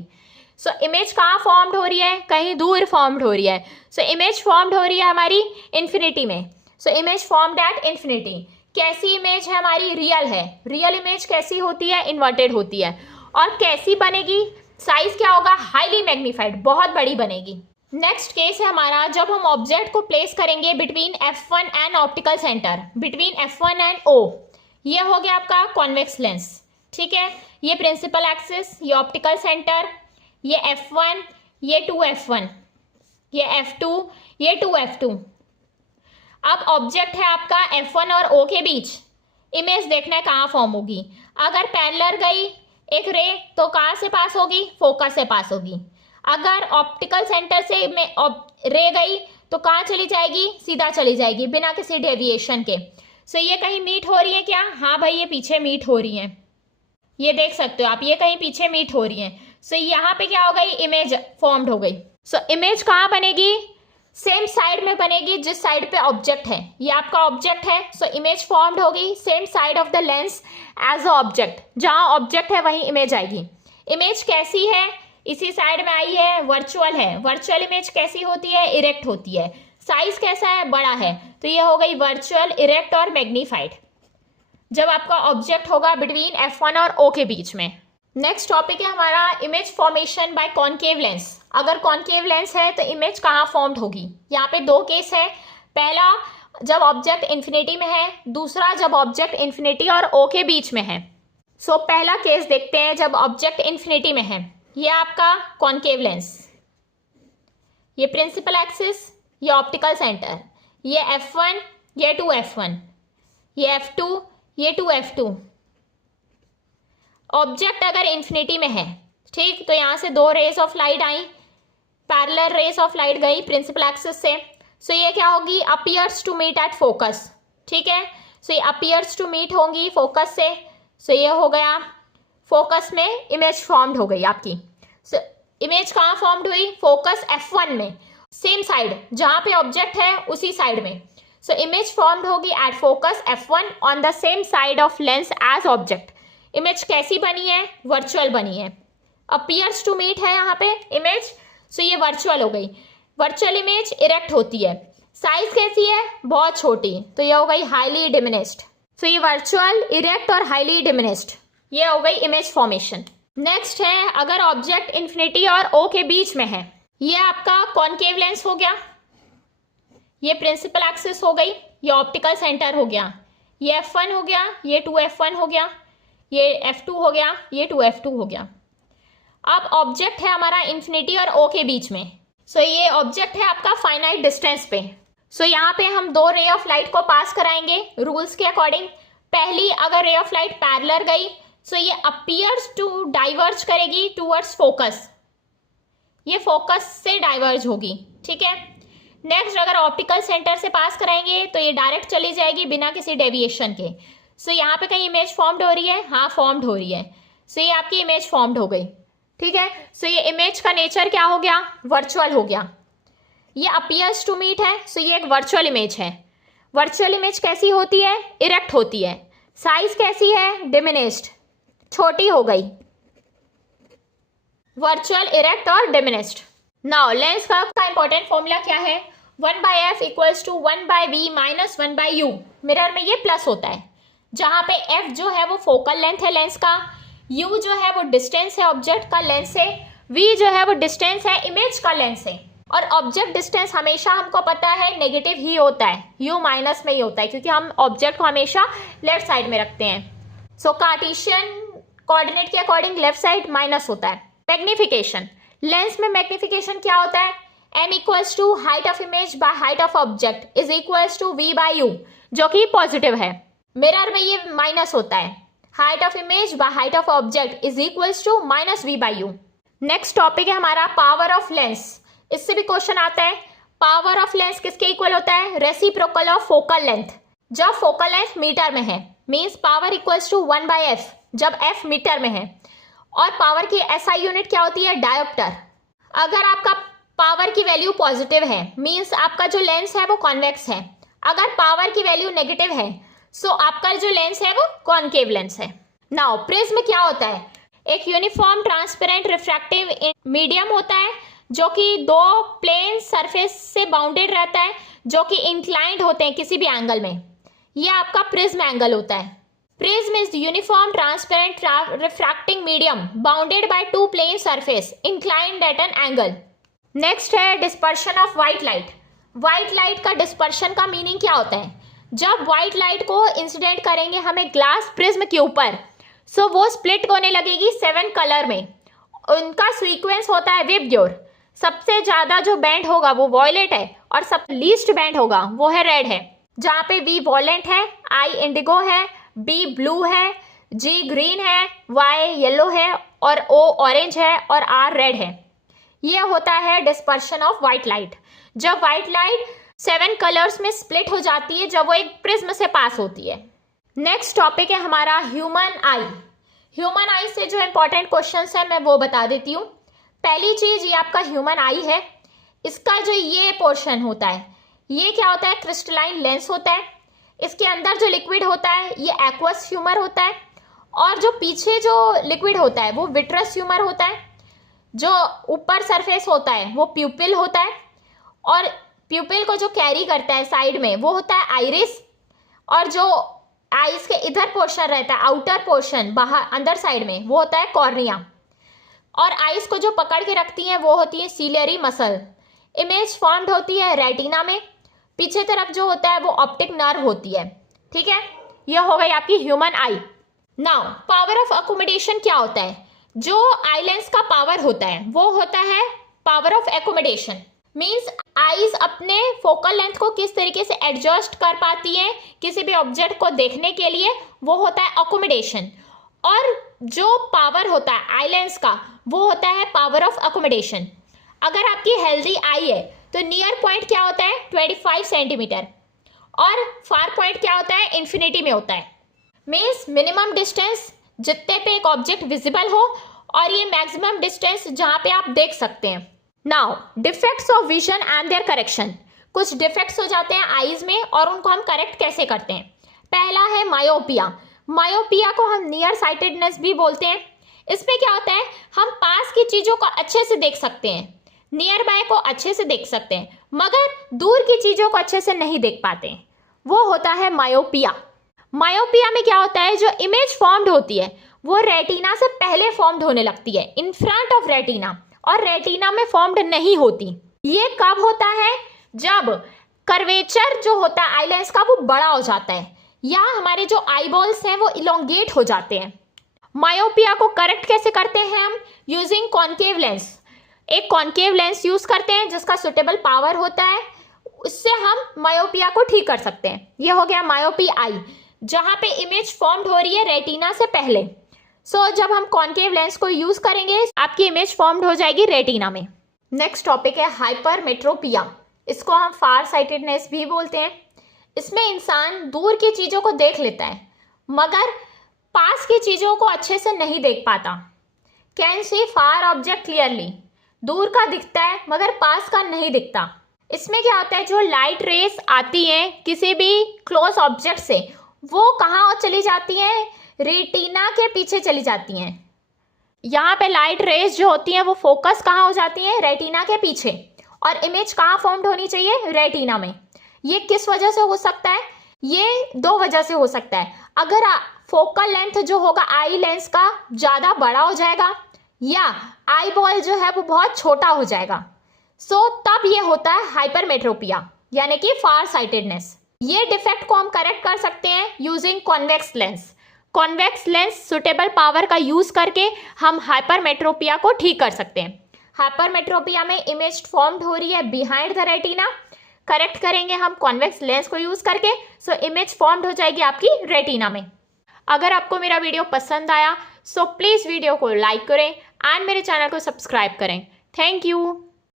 सो इमेज कहाँ फॉर्म्ड हो रही है, कहीं दूर फॉर्म्ड हो रही है। सो इमेज फॉर्म्ड हो रही है हमारी इन्फिनिटी में। So image formed at infinity. कैसी इमेज है हमारी, रियल है। रियल इमेज कैसी होती है, इन्वर्टेड होती है। और कैसी बनेगी, साइज क्या होगा, हाईली मैग्नीफाइड, बहुत बड़ी बनेगी। नेक्स्ट केस है हमारा, जब हम ऑब्जेक्ट को प्लेस करेंगे between f1 and optical centre, between f1 and O। ये हो गया आपका कॉन्वेक्स लेंस, ठीक है, ये प्रिंसिपल एक्सिस, ये ऑप्टिकल सेंटर, ये f1, ये 2f1, ये f2, ये 2f2। अब ऑब्जेक्ट है आपका f1 और O के बीच, इमेज देखना है कहाँ फॉर्म होगी। अगर पैरेलल गई एक रे तो कहाँ से पास होगी, फोकस से पास होगी। अगर ऑप्टिकल सेंटर से रे गई तो कहाँ चली जाएगी, सीधा चली जाएगी बिना किसी डेविएशन के। सो ये कहीं मीट हो रही है क्या, हाँ भाई ये पीछे मीट हो रही है, ये देख सकते हो आप, ये कहीं पीछे मीट हो रही है। सो यहाँ पे क्या हो गई, इमेज फॉर्म्ड हो गई। सो इमेज कहाँ बनेगी, सेम साइड में बनेगी जिस साइड पे ऑब्जेक्ट है। ये आपका ऑब्जेक्ट है, सो इमेज फॉर्म्ड होगी same side of the lens as a object. जहाँ ऑब्जेक्ट है वहीं इमेज आएगी। इमेज कैसी है, इसी साइड में आई है, वर्चुअल है। वर्चुअल इमेज कैसी होती है, इरेक्ट होती है। साइज कैसा है, बड़ा है, तो ये हो गई वर्चुअल, इरेक्ट और मैग्नीफाइड, जब आपका ऑब्जेक्ट होगा बिटवीन f1 और O के बीच में। नेक्स्ट टॉपिक है हमारा image formation bye concave lens. अगर कॉन्केव लेंस है तो इमेज कहाँ फॉर्म्ड होगी। यहाँ पे दो केस है, पहला जब ऑब्जेक्ट इन्फिनिटी में है, दूसरा जब ऑब्जेक्ट इन्फिनिटी और O के बीच में है। सो पहला केस देखते हैं जब ऑब्जेक्ट इन्फिनिटी में है। ये आपका कॉन्केव लेंस, ये प्रिंसिपल एक्सिस, ये ऑप्टिकल सेंटर, ये f1, ये 2f1, ये f2, ये 2f2। ऑब्जेक्ट अगर इन्फिनिटी में है, ठीक, तो यहाँ से दो रेज ऑफ लाइट आई, पैरेलल रेज ऑफ लाइट गई प्रिंसिपल एक्सिस से। सो ये क्या होगी, appears to meet at focus, ठीक है। सो ये अपीयर्स टू मीट होंगी फोकस से। सो ये हो गया फोकस में इमेज फॉर्म्ड हो गई आपकी। सो इमेज कहाँ फॉर्म्ड हुई, फोकस f1 में, सेम साइड जहाँ पे ऑब्जेक्ट है उसी साइड में। सो इमेज फॉर्म्ड होगी at focus f1 on the same side of lens as object. Image कैसी बनी है, वर्चुअल बनी है। अपीयर्स टू मीट है यहाँ पे इमेज, सो ये वर्चुअल हो गई। वर्चुअल इमेज इरेक्ट होती है। साइज कैसी है, बहुत छोटी, तो ये हो गई हाईली डिमिनिश्ड। सो ये वर्चुअल, इरेक्ट और हाईली डिमिनिश्ड, ये हो गई इमेज फॉर्मेशन। नेक्स्ट है अगर ऑब्जेक्ट इन्फिनिटी और O के बीच में है, ये आपका कॉन्केव लेंस हो गया, ये प्रिंसिपल एक्सिस हो गई, ये ऑप्टिकल सेंटर हो गया, ये f1 हो गया, ये 2f1 हो गया, ये f2 हो गया, ये 2f2 हो गया। अब ऑब्जेक्ट है हमारा इन्फिनिटी और O के बीच में। सो ये ऑब्जेक्ट है आपका फाइनाइट डिस्टेंस पे। सो यहाँ पे हम दो रे ऑफ लाइट को पास कराएंगे रूल्स के अकॉर्डिंग। पहली अगर रे ऑफ लाइट पैरेलल गई सो ये अपीयर्स टू डाइवर्ज करेगी टूवर्ड्स फोकस, ये फोकस से डाइवर्ज होगी, ठीक है। नेक्स्ट अगर ऑप्टिकल सेंटर से पास कराएंगे तो ये डायरेक्ट चली जाएगी बिना किसी डेविएशन के। सो यहाँ पे कहीं इमेज फॉर्म्ड हो रही है, हाँ फॉर्म्ड हो रही है। सो ये आपकी इमेज फॉर्म्ड हो गई, ठीक है। सो ये इमेज का नेचर क्या हो गया, वर्चुअल हो गया। ये अपीयर्स टू मीट है, सो ये एक वर्चुअल इमेज है। वर्चुअल इमेज कैसी होती है, इरेक्ट होती है। साइज कैसी है, डिमिनिश्ड, छोटी हो गई। वर्चुअल, इरेक्ट और डिमिनिश्ड। नाउ लेंस कर्व का इंपॉर्टेंट फॉर्मूला क्या है, 1/f equals to 1/v minus 1/u। Mirror में ये प्लस होता है, जहां पे f जो है वो फोकल लेंथ है लेंस का, u जो है वो डिस्टेंस है ऑब्जेक्ट का लेंस से, v जो है वो डिस्टेंस है इमेज का लेंस से। और ऑब्जेक्ट डिस्टेंस हमेशा हमको पता है नेगेटिव ही होता है, u माइनस में ही होता है, क्योंकि हम ऑब्जेक्ट को हमेशा लेफ्ट साइड में रखते हैं। सो कार्टेशियन कोऑर्डिनेट के अकॉर्डिंग लेफ्ट साइड माइनस होता है। मैग्निफिकेशन, लेंस में मैग्निफिकेशन क्या होता है, m equals to height of image by height of object is equals to v by u, जो कि पॉजिटिव है। मिरर में ये माइनस होता है, height of image by height of object is equals to minus v by u। Next topic है हमारा power of lens. इससे भी क्वेश्चन आता है, पावर ऑफ लेंस किसके इक्वल होता है, रेसिप्रोकल ऑफ फोकल लेंथ। जब फोकल लेंथ मीटर में है means power equals to 1/f, जब f मीटर में है। और पावर की SI यूनिट क्या होती है, डायोप्टर। अगर आपका पावर की वैल्यू पॉजिटिव है मींस आपका जो लेंस है वो कॉन्वेक्स है। अगर पावर की वैल्यू नेगेटिव है सो आपका जो लेंस है वो कॉनकेव लेंस है। नाउ प्रिज्म क्या होता है, एक यूनिफॉर्म ट्रांसपेरेंट रिफ्रैक्टिव मीडियम होता है जो कि दो प्लेन सरफेस से बाउंडेड रहता है, जो कि इंक्लाइंड होते हैं किसी भी एंगल में। ये आपका प्रिज्म एंगल होता है। Prism is uniform transparent refracting medium bounded by two plane surface inclined at an angle. Next है dispersion of white light. White light का डिस्पर्शन का मीनिंग क्या होता है, जब व्हाइट लाइट को इंसिडेंट करेंगे हमें ग्लास प्रिज्म के ऊपर सो वो स्प्लिट होने लगेगी 7 कलर में। उनका सीक्वेंस होता है विबग्योर। सबसे ज्यादा जो बैंड होगा वो वॉयलेट है और सब लीस्ट बैंड होगा वो है रेड है, जहाँ पे V वॉयलेट है, I इंडिगो है, B ब्लू है, G ग्रीन है, Y येलो है और O ऑरेंज है और R रेड है। ये होता है डिस्पर्शन ऑफ व्हाइट लाइट। जब व्हाइट लाइट 7 कलर्स में स्प्लिट हो जाती है जब वो एक प्रिज्म से पास होती है। नेक्स्ट टॉपिक है हमारा ह्यूमन आई। ह्यूमन आई से जो इंपॉर्टेंट क्वेश्चंस है मैं वो बता देती हूँ। पहली चीज ये आपका ह्यूमन आई है, इसका जो ये पोर्शन होता है ये क्या होता है, क्रिस्टलाइन लेंस होता है। इसके अंदर जो लिक्विड होता है ये एक्वस ह्यूमर होता है और जो पीछे जो लिक्विड होता है वो विट्रस ह्यूमर होता है। जो ऊपर सरफेस होता है वो प्यूपिल होता है और प्यूपिल को जो कैरी करता है साइड में वो होता है आइरिस, और जो आइस के इधर पोर्शन रहता है आउटर पोर्शन बाहर अंदर साइड में वो होता है कॉर्निया, और आइस को जो पकड़ के रखती हैं वो होती है सीलियरी मसल। इमेज फॉर्म्ड होती है रेटिना में, पीछे तरफ जो होता है वो ऑप्टिक नर्व होती है। ठीक है, यह हो गई आपकी human I. Now power of accommodation क्या होता है, जो आई लेंस का पावर होता है वो होता है power of accommodation. Means eyes अपने फोकल लेंथ को किस तरीके से एडजस्ट कर पाती हैं किसी भी ऑब्जेक्ट को देखने के लिए, वो होता है अकोमोडेशन। और जो पावर होता है आई लेंस का वो होता है पावर ऑफ अकोमोडेशन। अगर आपकी हेल्दी आई है तो नियर पॉइंट क्या होता है 25 सेंटीमीटर और फार पॉइंट क्या होता है इन्फिनिटी में होता है। मीन्स मिनिमम डिस्टेंस जितने पे एक ऑब्जेक्ट विजिबल हो और ये मैक्सिमम डिस्टेंस जहाँ पे आप देख सकते हैं। Now defects of vision and their correction. कुछ डिफेक्ट्स हो जाते हैं आईज में और उनको हम करेक्ट कैसे करते हैं। पहला है मायोपिया। मायोपिया को हम नियर साइटेडनेस भी बोलते हैं। इसमें क्या होता है, हम पास की चीजों को अच्छे से देख सकते हैं, नियर बाय को अच्छे से देख सकते हैं, मगर दूर की चीजों को अच्छे से नहीं देख पाते हैं, वो होता है मायोपिया। मायोपिया में क्या होता है, जो इमेज फॉर्म्ड होती है वो रेटिना से पहले फॉर्म्ड होने लगती है, इन फ्रंट ऑफ रेटिना, और रेटिना में फॉर्म्ड नहीं होती। ये कब होता है, जब कर्वेचर जो होता है आई लेंस का वो बड़ा हो जाता है या हमारे जो आई बॉल्स हैं वो इलोंगेट हो जाते हैं। मायोपिया को करेक्ट कैसे करते हैं हम, यूजिंग कॉनकेव लेंस। एक कॉनकेव लेंस यूज करते हैं जिसका सुटेबल पावर होता है, उससे हम मायोपिया को ठीक कर सकते हैं। ये हो गया मायोपी आई, जहां पे इमेज फॉर्म्ड हो रही है रेटिना से पहले। जब हम कॉनकेव लेंस को यूज करेंगे आपकी इमेज फॉर्म्ड हो जाएगी रेटिना में। नेक्स्ट टॉपिक है हाइपरमेट्रोपिया। इसको हम फार साइटेडनेस भी बोलते हैं। इसमें इंसान दूर की चीजों को देख लेता है मगर पास की चीजों को अच्छे से नहीं देख पाता। Can see far object clearly, दूर का दिखता है मगर पास का नहीं दिखता। इसमें क्या होता है, जो लाइट रेस आती हैं किसी भी क्लोज ऑब्जेक्ट से वो कहाँ चली जाती हैं, रेटिना के पीछे चली जाती हैं। यहाँ पे लाइट रेस जो होती हैं वो फोकस कहाँ हो जाती हैं, रेटिना के पीछे, और इमेज कहाँ फॉर्म्ड होनी चाहिए, रेटिना में। ये किस वजह से हो सकता है, ये 2 वजह से हो सकता है। अगर फोकल लेंथ जो होगा आई लेंस का ज़्यादा बड़ा हो जाएगा या आई बॉल जो है वो बहुत छोटा हो जाएगा, तब ये होता है हाइपरमेट्रोपिया यानी कि फार साइटेडनेस। ये डिफेक्ट को हम करेक्ट कर सकते हैं using convex lens. Convex lens suitable power का यूज़ करके हम हाइपरमेट्रोपिया को ठीक कर सकते हैं। हाइपरमेट्रोपिया में इमेज फॉर्म्ड हो रही है बिहाइंड द रेटिना, करेक्ट करेंगे हम कॉन्वेक्स लेंस को यूज़ करके, सो इमेज फॉर्म्ड हो जाएगी आपकी रेटिना में। अगर आपको मेरा वीडियो पसंद आया सो प्लीज़ वीडियो को लाइक करें एंड मेरे चैनल को सब्सक्राइब करें। Thank you.